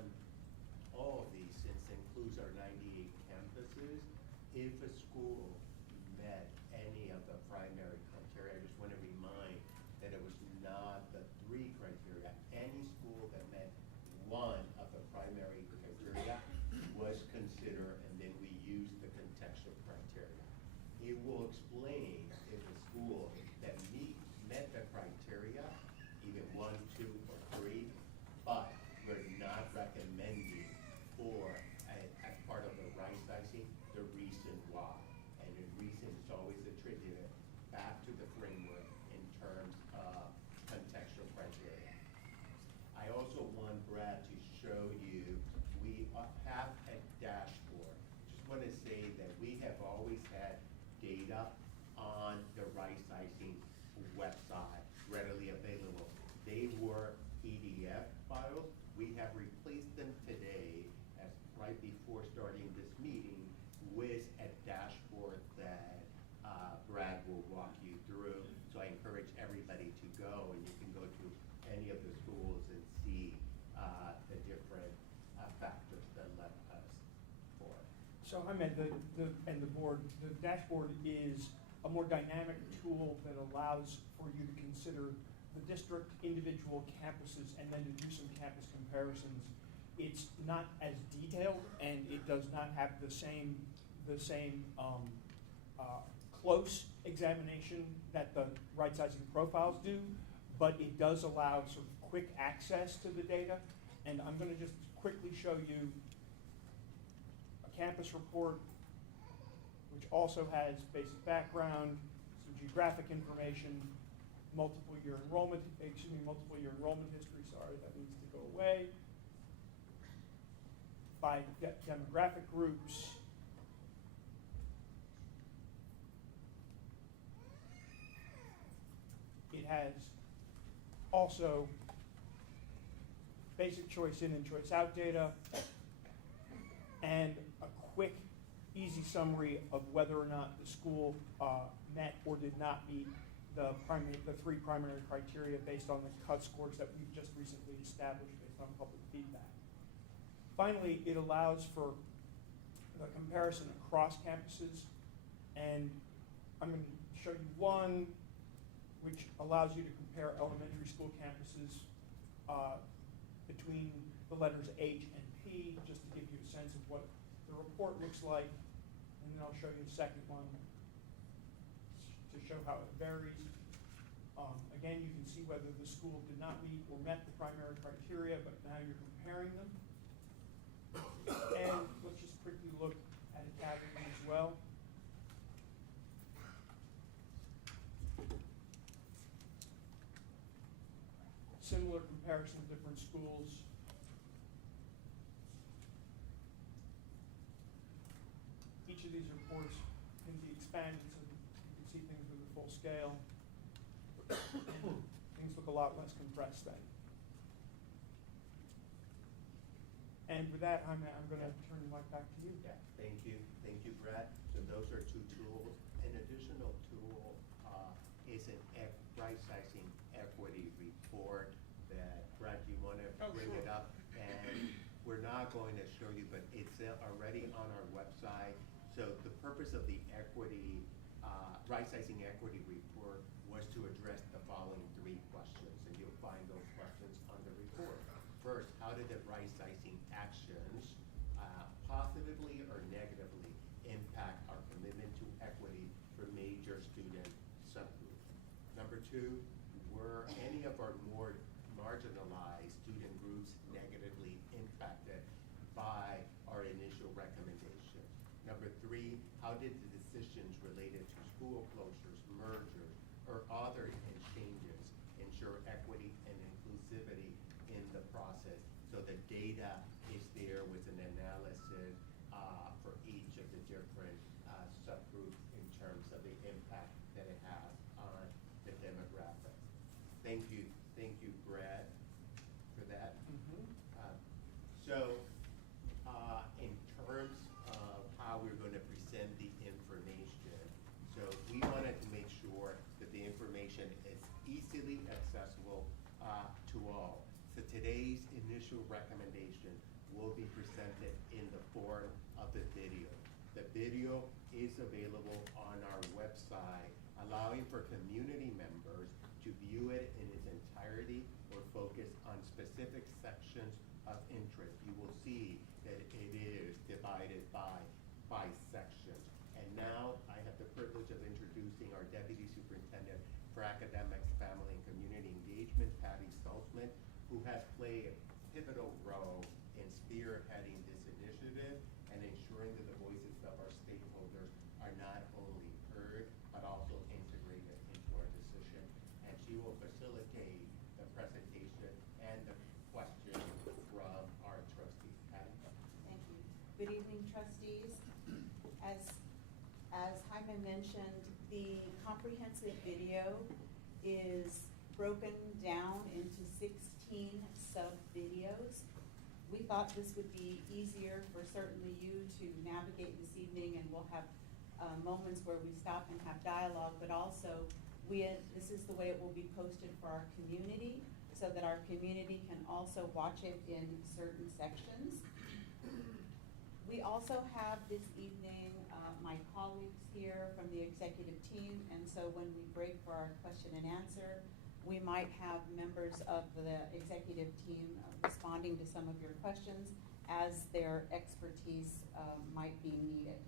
all of these, since it includes our 98 campuses, if a school met any of the primary criteria, I just want to remind that it was not the 3 criteria. Any school that met one of the primary criteria was considered, and then we used the contextual criteria. It will explain if a school that met the criteria, either 1, 2, or 3, but we're not recommending for, as part of the right-sizing, the reason why. And the reason is always attributed back to the framework in terms of contextual criteria. I also want Brad to show you, we have a dashboard. Just want to say that we have always had data on the right-sizing website readily available. They were PDF files. We have replaced them today, as right before starting this meeting, with a dashboard that Brad will walk you through. So I encourage everybody to go, and you can go to any of the schools and see the different factors that led us for it. So I meant the board, the dashboard is a more dynamic tool that allows for you to consider the district, individual campuses, and then to do some campus comparisons. It's not as detailed, and it does not have the same close examination that the right-sizing profiles do, but it does allow sort of quick access to the data. And I'm going to just quickly show you a campus report, which also has basic background, some geographic information, multiple year enrollment history, sorry, that needs to go away, by demographic groups. It has also basic choice in and choice out data, and a quick, easy summary of whether or not the school met or did not meet the 3 primary criteria based on the cut scores that we've just recently established based on public feedback. Finally, it allows for a comparison across campuses, and I'm going to show you one which allows you to compare elementary school campuses between the letters H and P, just to give you a sense of what the report looks like. And then I'll show you a second one to show how it varies. Again, you can see whether the school did not meet or met the primary criteria, but now you're comparing them. And let's just quickly look at Academy as well. Similar comparison of different schools. Each of these reports can be expanded so that you can see things with a full scale. Things look a lot less compressed then. And with that, I'm going to turn the mic back to you. Yeah, thank you, Brad. So those are two tools. An additional tool is an rightsizing equity report that, Brad, you want to bring it up? And we're not going to show you, but it's already on our website. So the purpose of the equity, rightsizing equity report was to address the following three questions, and you'll find those questions on the report. First, how did the rightsizing actions positively or negatively impact our commitment to equity for major student subgroups? Number two, were any of our more marginalized student groups negatively impacted by our initial recommendation? Number three, how did the decisions related to school closures, mergers, or other changes ensure equity and inclusivity in the process? So the data is there with an analysis for each of the different subgroups in terms of the impact that it has on the demographics. Thank you, Brad, for that. So in terms of how we're going to present the information, so we wanted to make sure that the information is easily accessible to all. So today's initial recommendation will be presented in the form of the video. The video is available on our website, allowing for community members to view it in its entirety or focus on specific sections of interest. You will see that it is divided by sections. And now I have the privilege of introducing our Deputy Superintendent for Academics, Family, and Community Engagement, Patty Saltzman, who has played a pivotal role in spearheading this initiative and ensuring that the voices of our stakeholders are not only heard, but also integrated into our decision. And she will facilitate the presentation and the questions from our trustees. Patty? Thank you. Good evening, trustees. As Jaime mentioned, the comprehensive video is broken down into 16 sub-videos. We thought this would be easier for certainly you to navigate this evening, and we'll have moments where we stop and have dialogue, but also this is the way it will be posted for our community, so that our community can also watch it in certain sections. We also have this evening my colleagues here from the executive team, and so when we break for our question and answer, we might have members of the executive team responding to some of your questions as their expertise might be needed.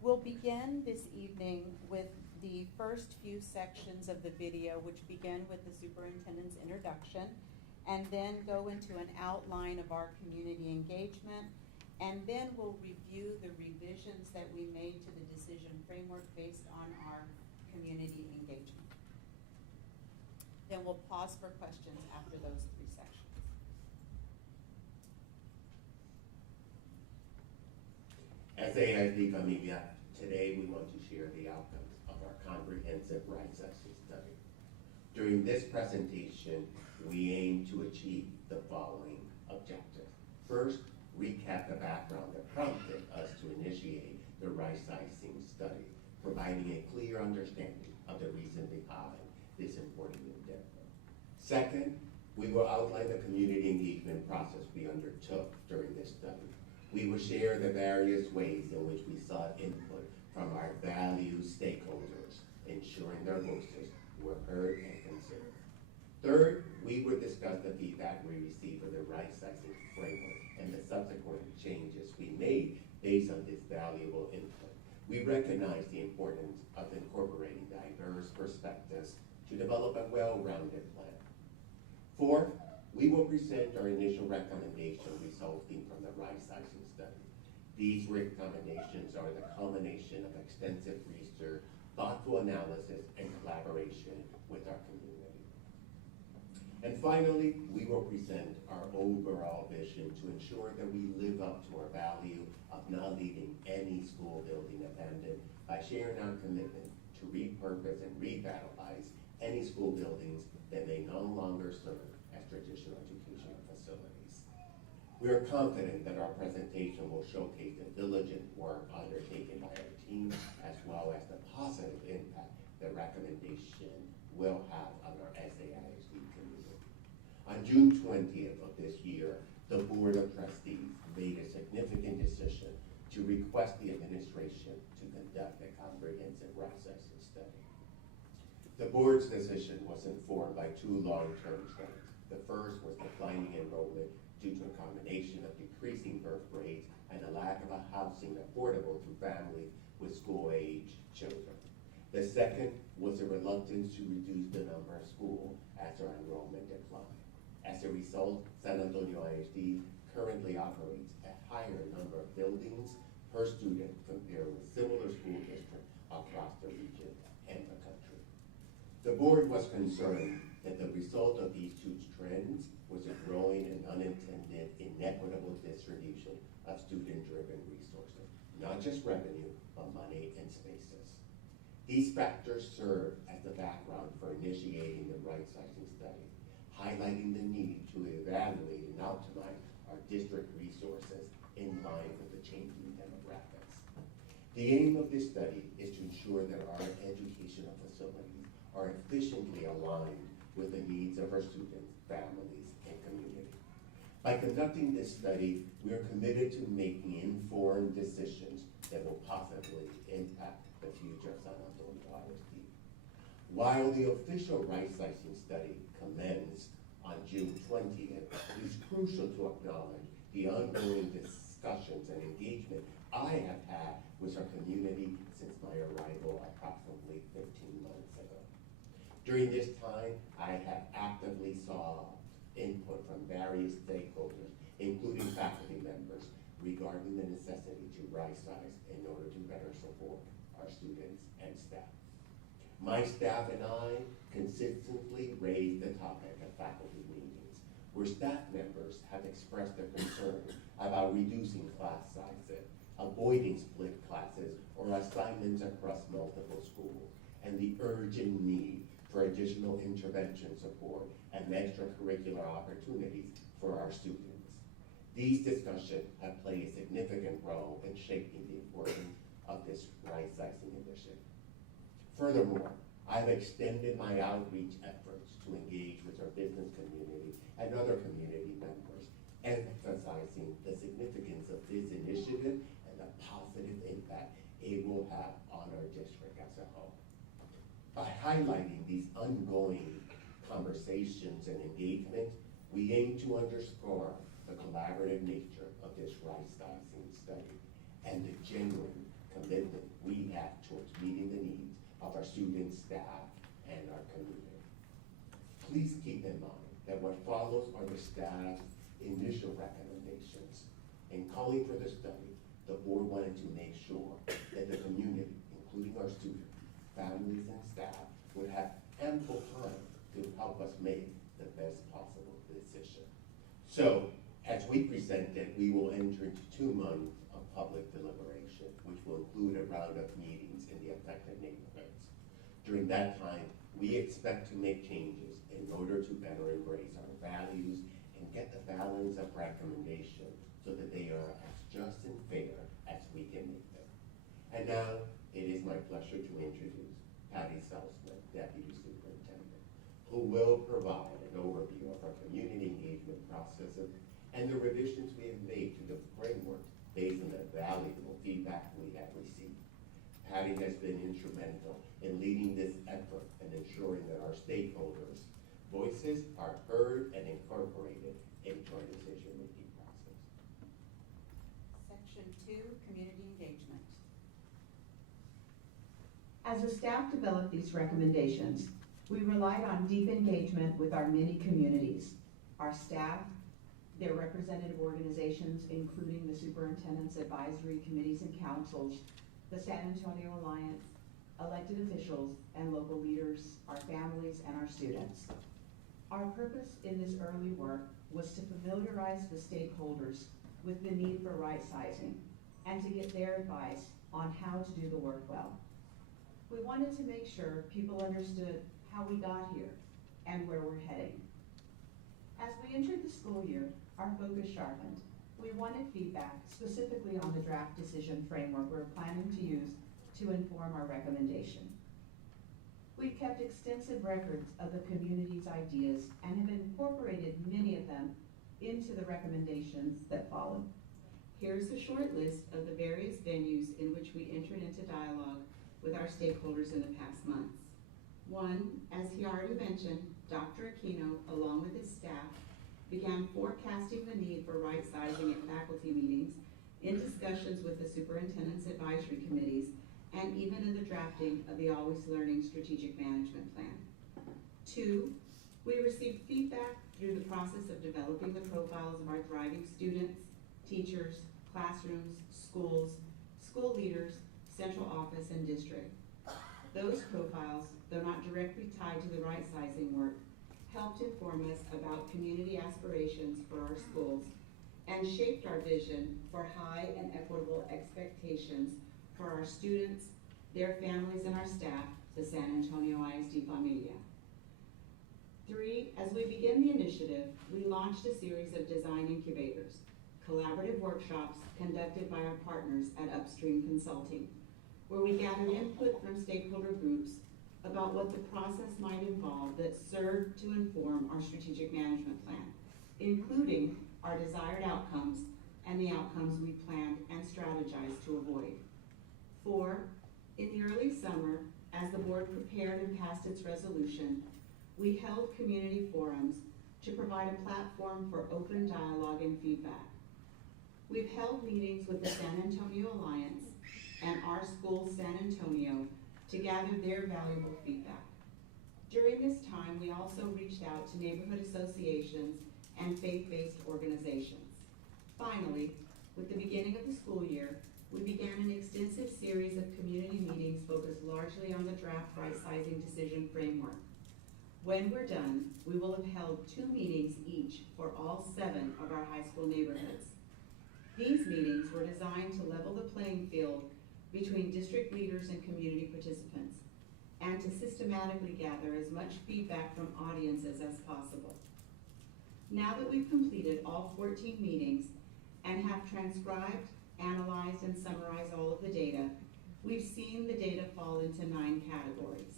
We'll begin this evening with the first few sections of the video, which begin with the superintendent's introduction, and then go into an outline of our community engagement, and then we'll review the revisions that we made to the decision framework based on our community engagement. Then we'll pause for questions after those three sections. SAISD Familia, today we want to share the outcomes of our comprehensive rightsizing study. During this presentation, we aim to achieve the following objectives. First, recap the background that prompted us to initiate the rightsizing study, providing a clear understanding of the reason behind this important endeavor. Second, we will outline the community engagement process we undertook during this study. We will share the various ways in which we sought input from our valued stakeholders, ensuring their voices were heard and considered. Third, we will discuss the feedback we received of the rightsizing framework and the subsequent changes we made based on this valuable input. We recognize the importance of incorporating diverse perspectives to develop a well-rounded plan. Fourth, we will present our initial recommendation resulting from the rightsizing study. These recommendations are the culmination of extensive research, thoughtful analysis, and collaboration with our community. And finally, we will present our overall vision to ensure that we live up to our value of not leaving any school building abandoned by sharing our commitment to repurpose and revitalize any school buildings that may no longer serve as traditional educational facilities. We are confident that our presentation will showcase the diligent work undertaken by our team, as well as the positive impact the recommendation will have on our SAISD community. On June 20th of this year, the Board of Trustees made a significant decision to request the administration to conduct a comprehensive rightsizing study. The board's decision was informed by two long-term trends. The first was declining enrollment due to a combination of decreasing birth rates and a lack of a housing affordable to families with school-age children. The second was a reluctance to reduce the number of schools as our enrollment declined. As a result, San Antonio ISD currently operates a higher number of buildings per student compared with similar school districts across the region and the country. The board was concerned that the result of these two trends was a growing and unintended inequitable distribution of student-driven resources, not just revenue, but money and spaces. These factors serve as the background for initiating the rightsizing study, highlighting the need to evaluate and optimize our district resources in line with the changing demographics. The aim of this study is to ensure that our educational facilities are efficiently aligned with the needs of our students, families, and community. By conducting this study, we are committed to making informed decisions that will positively impact the future of San Antonio ISD. While the official rightsizing study commenced on June 20th, it is crucial to acknowledge the ongoing discussions and engagement I have had with our community since my arrival approximately 15 months ago. During this time, I have actively sought input from various stakeholders, including faculty members, regarding the necessity to rightsize in order to better support our students and staff. My staff and I consistently raise the topic at faculty meetings, where staff members have expressed their concern about reducing class sizes, avoiding split classes or assignments across multiple schools, and the urgent need for additional intervention support and extracurricular opportunities for our students. These discussions have played a significant role in shaping the importance of this rightsizing initiative. Furthermore, I've extended my outreach efforts to engage with our business community and other community members, emphasizing the significance of this initiative and the positive impact it will have on our district as a whole. By highlighting these ongoing conversations and engagements, we aim to underscore the collaborative nature of this rightsizing study and the genuine commitment we have towards meeting the needs of our students, staff, and our community. Please keep in mind that what follows are the staff's initial recommendations. In calling for the study, the board wanted to make sure that the community, including our students, families, and staff, would have ample time to help us make the best possible decision. So, as we presented, we will enter into 2 months of public deliberation, which will include a round of meetings in the affected neighborhoods. During that time, we expect to make changes in order to better embrace our values and get the balance of recommendation so that they are as just and fair as we can make them. And now, it is my pleasure to introduce Patty Salzman, Deputy Superintendent, who will provide an overview of our community engagement processes and the revisions we have made to the framework based on the valuable feedback we have received. Patty has been instrumental in leading this effort and ensuring that our stakeholders' voices are heard and incorporated into our decision-making process. Section 2, community engagement. As the staff developed these recommendations, we relied on deep engagement with our many communities, our staff, their representative organizations, including the superintendent's advisory committees and councils, the San Antonio Alliance, elected officials, and local leaders, our families, and our students. Our purpose in this early work was to familiarize the stakeholders with the need for right-sizing and to get their advice on how to do the work well. We wanted to make sure people understood how we got here and where we're heading. As we entered the school year, our focus sharpened. We wanted feedback specifically on the draft decision framework we're planning to use to inform our recommendation. We've kept extensive records of the community's ideas and have incorporated many of them into the recommendations that follow. Here's a short list of the various venues in which we entered into dialogue with our stakeholders in the past months. One, as he already mentioned, Dr. Aquino, along with his staff, began forecasting the need for right-sizing at faculty meetings, in discussions with the superintendent's advisory committees, and even in the drafting of the Always Learning Strategic Management Plan. Two, we received feedback through the process of developing the profiles of our thriving students, teachers, classrooms, schools, school leaders, central office, and district. Those profiles, though not directly tied to the right-sizing work, helped inform us about community aspirations for our schools and shaped our vision for high and equitable expectations for our students, their families, and our staff, the San Antonio ISD Familia. Three, as we begin the initiative, we launched a series of design incubators, collaborative workshops conducted by our partners at Upstream Consulting, where we gathered input from stakeholder groups about what the process might involve that served to inform our strategic management plan, including our desired outcomes and the outcomes we planned and strategized to avoid. Four, in the early summer, as the board prepared and passed its resolution, we held community forums to provide a platform for open dialogue and feedback. We've held meetings with the San Antonio Alliance and our school, San Antonio, to gather their valuable feedback. During this time, we also reached out to neighborhood associations and faith-based organizations. Finally, with the beginning of the school year, we began an extensive series of community meetings focused largely on the draft right-sizing decision framework. When we're done, we will have held 2 meetings each for all 7 of our high school neighborhoods. These meetings were designed to level the playing field between district leaders and community participants, and to systematically gather as much feedback from audiences as possible. Now that we've completed all 14 meetings and have transcribed, analyzed, and summarized all of the data, we've seen the data fall into 9 categories: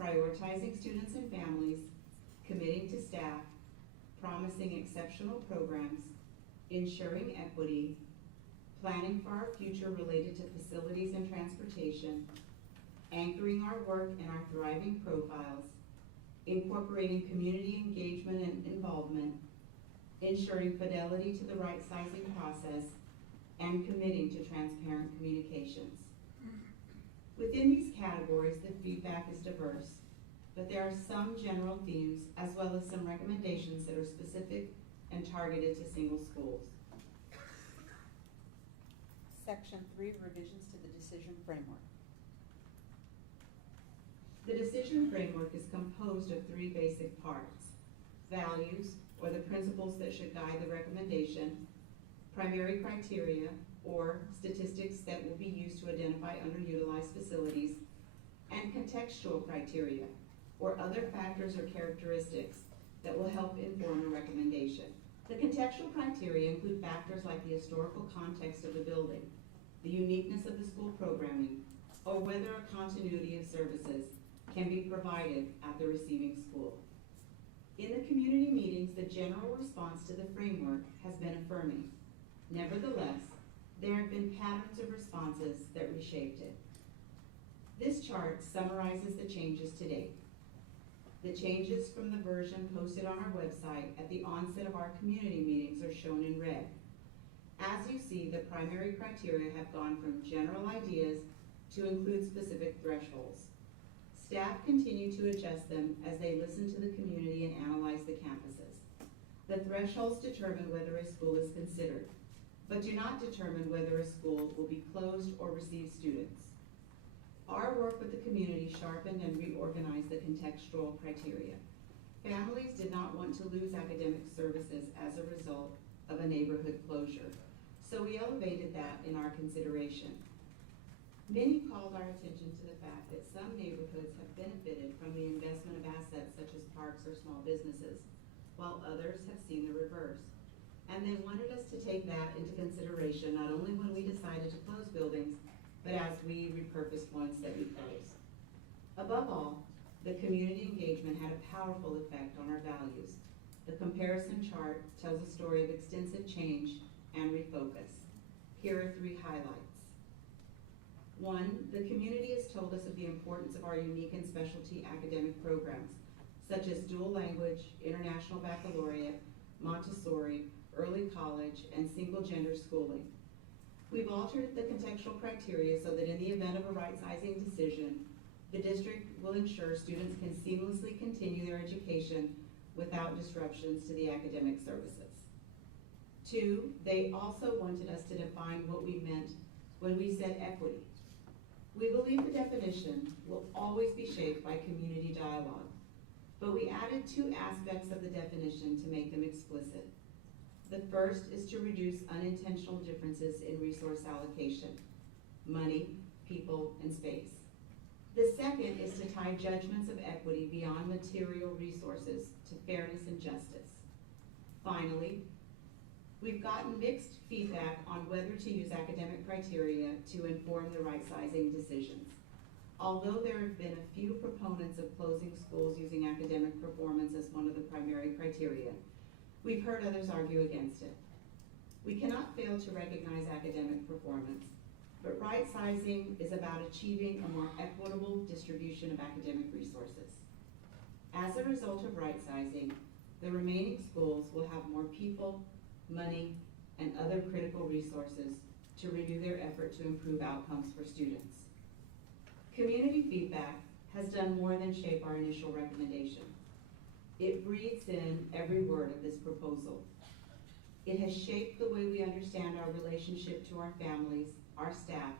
prioritizing students and families, committing to staff, promising exceptional programs, ensuring equity, planning for our future related to facilities and transportation, anchoring our work in our thriving profiles, incorporating community engagement and involvement, ensuring fidelity to the right-sizing process, and committing to transparent communications. Within these categories, the feedback is diverse, but there are some general themes as well as some recommendations that are specific and targeted to single schools. Section 3, revisions to the decision framework. The decision framework is composed of 3 basic parts: values, or the principles that should guide the recommendation; primary criteria, or statistics that will be used to identify underutilized facilities; and contextual criteria, or other factors or characteristics that will help inform a recommendation. The contextual criteria include factors like the historical context of the building, the uniqueness of the school programming, or whether a continuity of services can be provided at the receiving school. In the community meetings, the general response to the framework affirming. Nevertheless, there have been patterns of responses that reshaped it. This chart summarizes the changes to date. The changes from the version posted on our website at the onset of our community meetings are shown in red. As you see, the primary criteria have gone from general ideas to include specific thresholds. Staff continue to adjust them as they listen to the community and analyze the campuses. The thresholds determine whether a school is considered, but do not determine whether a school will be closed or receive students. Our work with the community sharpened and reorganized the contextual criteria. Families did not want to lose academic services as a result of a neighborhood closure, so we elevated that in our consideration. Many called our attention to the fact that some neighborhoods have benefited from the investment of assets such as parks or small businesses, while others have seen the reverse. And they wanted us to take that into consideration not only when we decided to close buildings, but as we repurposed ones that we closed. Above all, the community engagement had a powerful effect on our values. The comparison chart tells a story of extensive change and refocus. Here are 3 highlights. 1, the community has told us of the importance of our unique and specialty academic programs, such as dual language, international baccalaureate, Montessori, early college, and single gender schooling. We've altered the contextual criteria so that in the event of a right-sizing decision, the district will ensure students can seamlessly continue their education without disruptions to the academic services. 2, they also wanted us to define what we meant when we said equity. We believe the definition will always be shaped by community dialogue, but we added 2 aspects of the definition to make them explicit. The first is to reduce unintentional differences in resource allocation, money, people, and space. The second is to tie judgments of equity beyond material resources to fairness and justice. Finally, we've gotten mixed feedback on whether to use academic criteria to inform the right-sizing decisions. Although there have been a few proponents of closing schools using academic performance as one of the primary criteria, we've heard others argue against it. We cannot fail to recognize academic performance, but right-sizing is about achieving a more equitable distribution of academic resources. As a result of right-sizing, the remaining schools will have more people, money, and other critical resources to renew their effort to improve outcomes for students. Community feedback has done more than shape our initial recommendation. It breathes in every word of this proposal. It has shaped the way we understand our relationship to our families, our staff,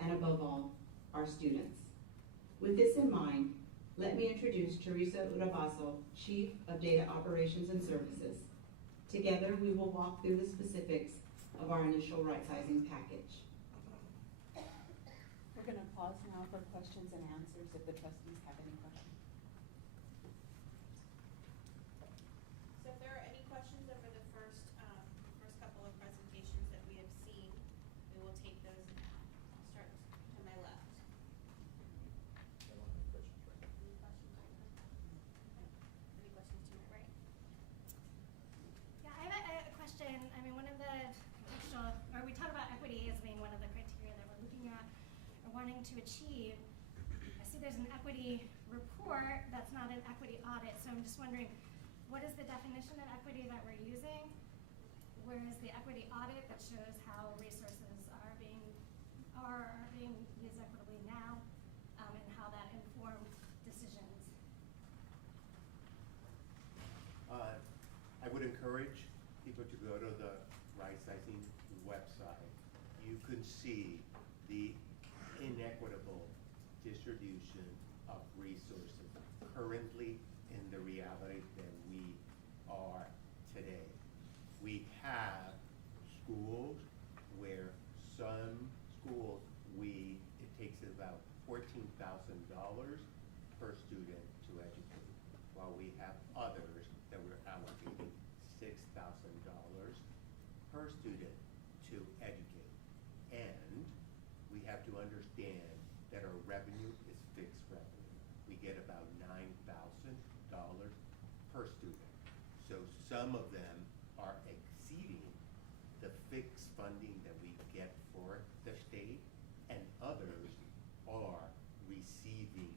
and above all, our students. With this in mind, let me introduce Teresa Urabaso, Chief of Data Operations and Services. Together, we will walk through the specifics of our initial right-sizing package. We're going to pause now for questions and answers if the trustees have any questions. So if there are any questions over the first couple of presentations that we have seen, we will take those now. I'll start to my left. Any questions right now? Any questions to my right? Yeah, I have a question. I mean, one of the contextual, or we talk about equity as being one of the criteria that we're looking at or wanting to achieve. I see there's an equity report that's not an equity audit, so I'm just wondering, what is the definition of equity that we're using? Where is the equity audit that shows how resources are being used equitably now, and how that informed decisions? I would encourage people to go to the rightsizing website. You can see the inequitable distribution of resources currently in the reality that we are today. We have schools where some schools it takes about $14,000 per student to educate, while we have others that we're allocating $6,000 per student to educate. And we have to understand that our revenue is fixed revenue. We get about $9,000 per student. So some of them are exceeding funding that we get for the state, and others are receiving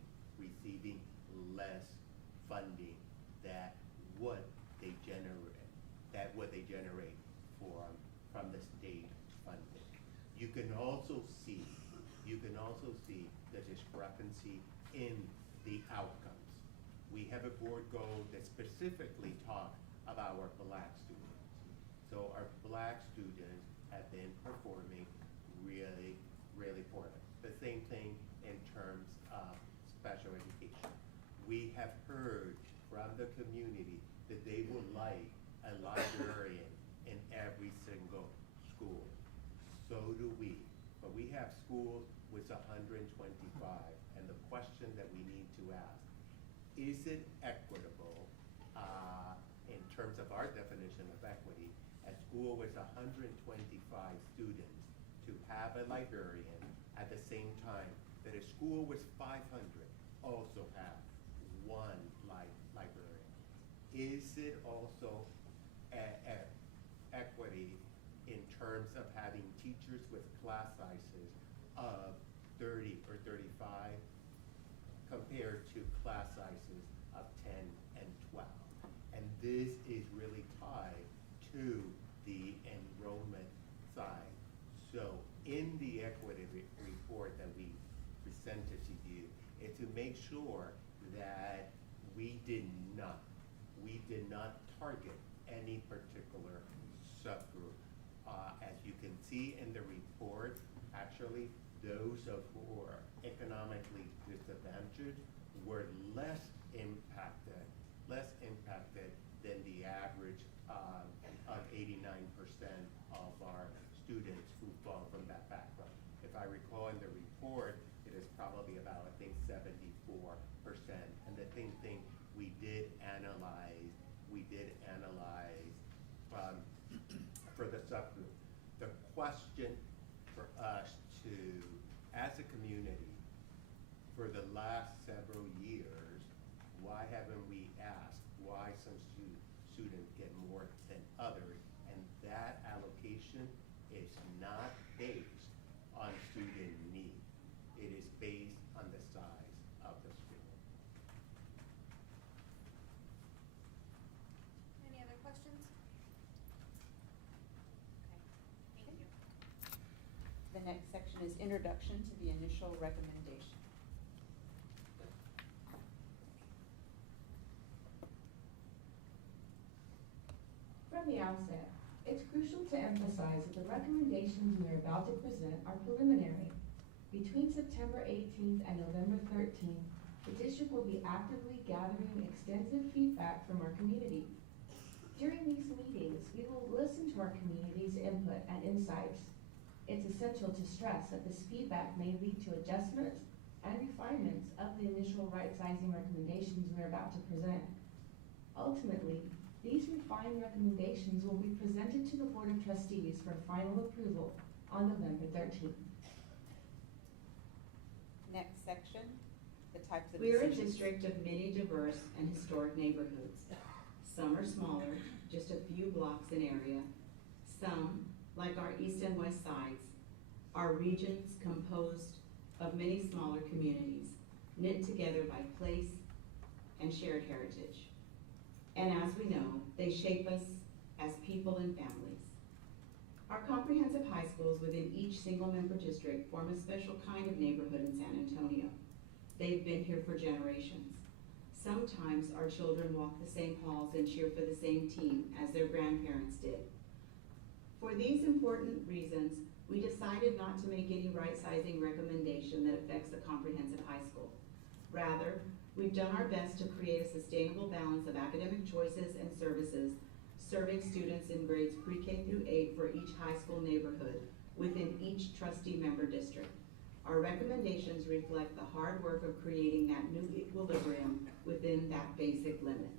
less funding that what they generate from the state funding. You can also see the discrepancy in the outcomes. We have a board goal that specifically talks about our Black students. So our Black students have been performing really, really poorly. The same thing in terms of special education. We have heard from the community that they would like a librarian in every single school. So do we. But we have schools with 125, and the question that we need to ask, is it equitable in terms of our definition of equity, a school with 125 students to have a librarian at the same time that a school with 500 also have one librarian? Is it also equity in terms of having teachers with class sizes of 30 or 35 compared to class sizes of 10 and 12? And this is really tied to the enrollment side. So in the equity report that we presented to you is to make sure that we did not target any particular subgroup. As you can see in the report, actually those who are economically disadvantaged were less impacted than the average of 89% of our students who fall from that background. If I recall in the report, it is probably about, I think, 74%. And the same thing we did analyze for the subgroup. The question for us to, as a community, for the last several years, why haven't we asked why some students get more than others? And that allocation is not based on student need. It is based on the size of the school. Any other questions? Okay, thank you. The next section is introduction to the initial recommendation. From the outset, it's crucial to emphasize that the recommendations we are about to present are preliminary. Between September 18th and November 13th, the district will be actively gathering extensive feedback from our community. During these meetings, we will listen to our community's input and insights. It's essential to stress that this feedback may lead to adjustments and refinements of the initial right-sizing recommendations we're about to present. Ultimately, these refined recommendations will be presented to the Board of Trustees for final approval on November 13th. Next section, the types of We are a decisions. district of many diverse and historic neighborhoods. Some are smaller, just a few blocks in area. Some, like our east and west sides, are regions composed of many smaller communities, knit together by place and shared heritage. And as we know, they shape us as people and families. Our comprehensive high schools within each single-member district form a special kind of neighborhood in San Antonio. They've been here for generations. Sometimes our children walk the same halls and cheer for the same team as their grandparents did. For these important reasons, we decided not to make any right-sizing recommendation that affects the comprehensive high school. Rather, we've done our best to create a sustainable balance of academic choices and services, serving students in grades pre-K through 8 for each high school neighborhood within each trustee member district. Our recommendations reflect the hard work of creating that new equilibrium within that basic limit.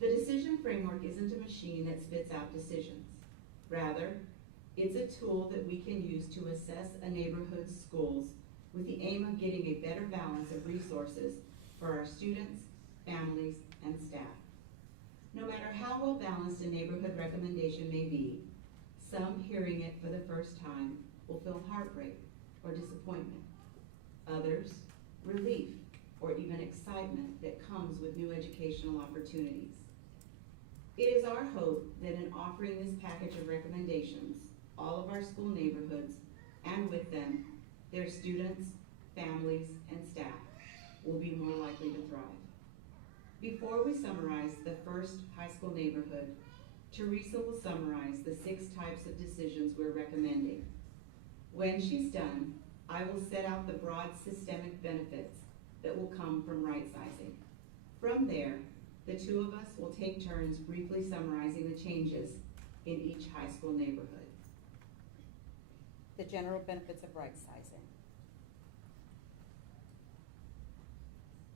The decision framework isn't a machine that spits out decisions. Rather, it's a tool that we can use to assess a neighborhood's schools with the aim of getting a better balance of resources for our students, families, and staff. No matter how well balanced a neighborhood recommendation may be, Some hearing it for the first time will feel heartbreak or disappointment. Others, relief or even excitement that comes with new educational opportunities. It is our hope that in offering this package of recommendations, all of our school neighborhoods, and with them, their students, families, and staff will be more likely to thrive. Before we summarize the first high school neighborhood, Teresa will summarize the 6 types of decisions we're recommending. When she's done, I will set out the broad systemic benefits that will come from right-sizing. From there, the 2 of us will take turns briefly summarizing the changes in each high school neighborhood. The general benefits of right-sizing.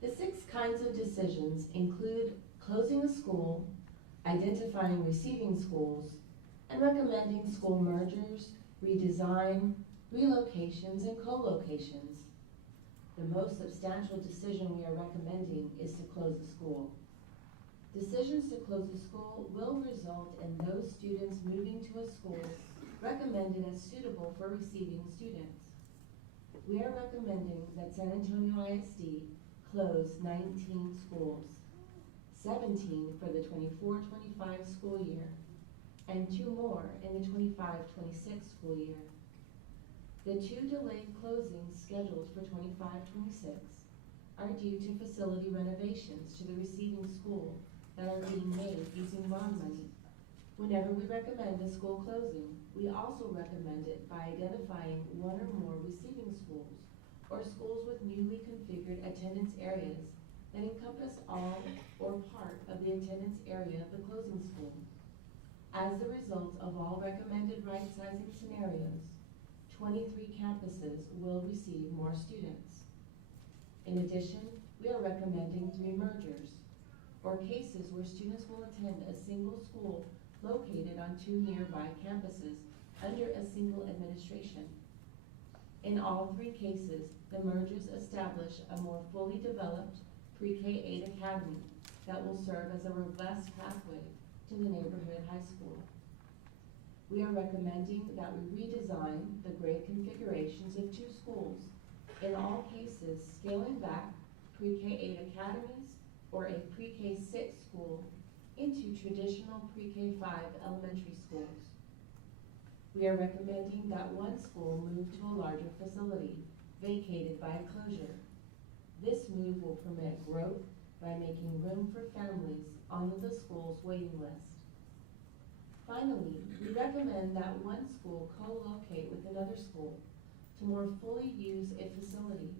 The 6 kinds of decisions include closing a school, identifying receiving schools, and recommending school mergers, redesign, relocations, and co-locations. The most substantial decision we are recommending is to close a school. Decisions to close a school will result in those students moving to a school recommended as suitable for receiving students. We are recommending that San Antonio ISD close 19 schools, 17 for the 24-25 school year, and 2 more in the 25-26 school year. The 2 delayed closings scheduled for 25-26 are due to facility renovations to the receiving school that are being made using bond money. Whenever we recommend a school closing, we also recommend it by identifying 1 or more receiving schools or schools with newly configured attendance areas that encompass all or part of the attendance area of the closing school. As a result of all recommended right-sizing scenarios, 23 campuses will receive more students. In addition, we are recommending 3 mergers, or cases where students will attend a single school located on 2 nearby campuses under a single administration. In all 3 cases, the mergers establish a more fully developed pre-K-8 academy that will serve as a robust pathway to the neighborhood high school. We are recommending that we redesign the grade configurations of 2 schools, in all cases scaling back pre-K-8 academies or a pre-K-6 school into traditional pre-K-5 elementary schools. We are recommending that 1 school move to a larger facility, vacated by a closure. This move will permit growth by making room for families on the school's waiting list. Finally, we recommend that 1 school co-locate with another school to more fully use a facility.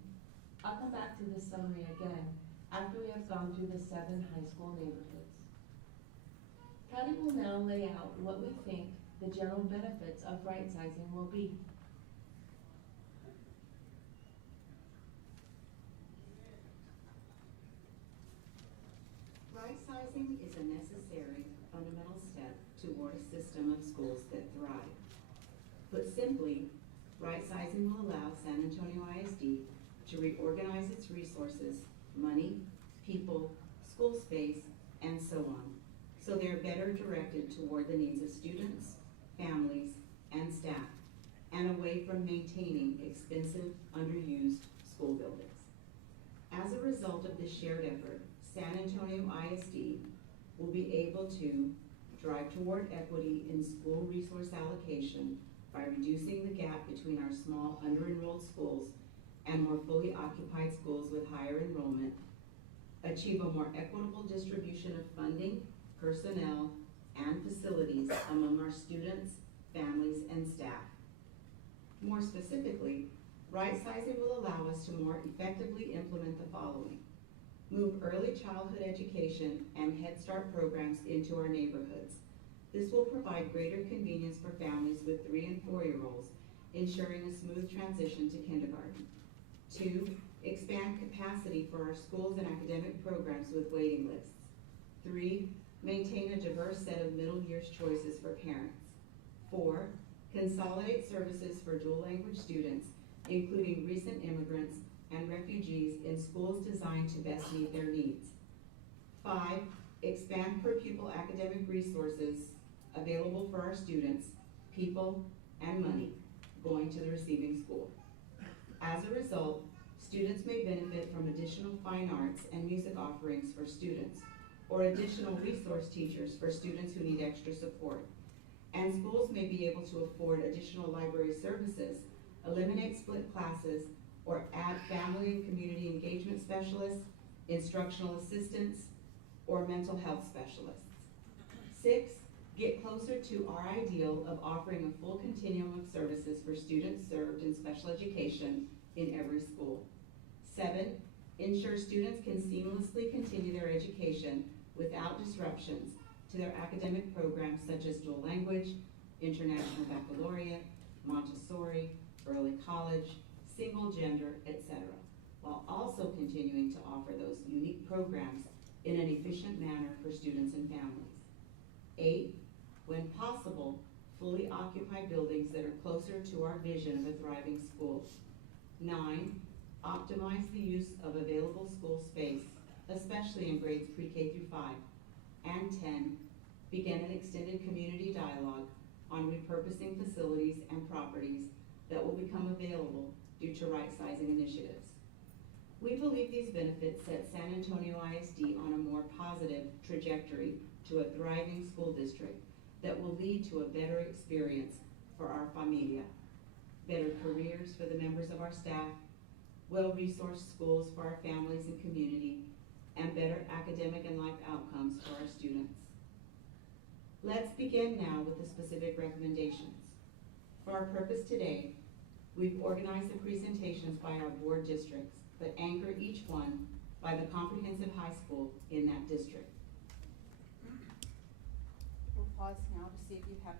I'll come back to this summary again after we have gone through the 7 high school neighborhoods. Patty will now lay out what we think the general benefits of right-sizing will be. Right-sizing is a necessary, fundamental step toward a system of schools that thrive. Put simply, right-sizing will allow San Antonio ISD to reorganize its resources, money, people, school space, and so on, so they are better directed toward the needs of students, families, and staff, and away from maintaining expensive, underused school buildings. As a result of this shared effort, San Antonio ISD will be able to drive toward equity in school resource allocation by reducing the gap between our small under-enrolled schools and more fully occupied schools with higher enrollment, achieve a more equitable distribution of funding, personnel, and facilities among our students, families, and staff. More specifically, right-sizing will allow us to more effectively implement the following. Move early childhood education and Head Start programs into our neighborhoods. This will provide greater convenience for families with 3- and 4-year-olds, ensuring a smooth transition to kindergarten. 2, expand capacity for our schools and academic programs with waiting lists. 3, maintain a diverse set of middle years choices for parents. 4, consolidate services for dual language students, including recent immigrants and refugees in schools designed to best meet their needs. 5, expand per pupil academic resources available for our students, people, and money going to the receiving school. As a result, students may benefit from additional fine arts and music offerings for students, or additional resource teachers for students who need extra support. And schools may be able to afford additional library services, eliminate split classes, or add family and community engagement specialists, instructional assistants, or mental health specialists. 6, get closer to our ideal of offering a full continuum of services for students served in special education in every school. 7, ensure students can seamlessly continue their education without disruptions to their academic programs such as dual language, international baccalaureate, Montessori, early college, single gender, etc., while also continuing to offer those unique programs in an efficient manner for students and families. 8, when possible, fully occupy buildings that are closer to our vision of a thriving school. 9, optimize the use of available school space, especially in grades pre-K through 5. And 10, begin an extended community dialogue on repurposing facilities and properties that will become available due to right-sizing initiatives. We believe these benefits set San Antonio ISD on a more positive trajectory to a thriving school district that will lead to a better experience for our familia, better careers for the members of our staff, well-resourced schools for our families and community, and better academic and life outcomes for our students. Let's begin now with the specific recommendations. For our purpose today, we've organized the presentations by our board districts, but anchor each one by the comprehensive high school in that district. We'll pause now to see if you have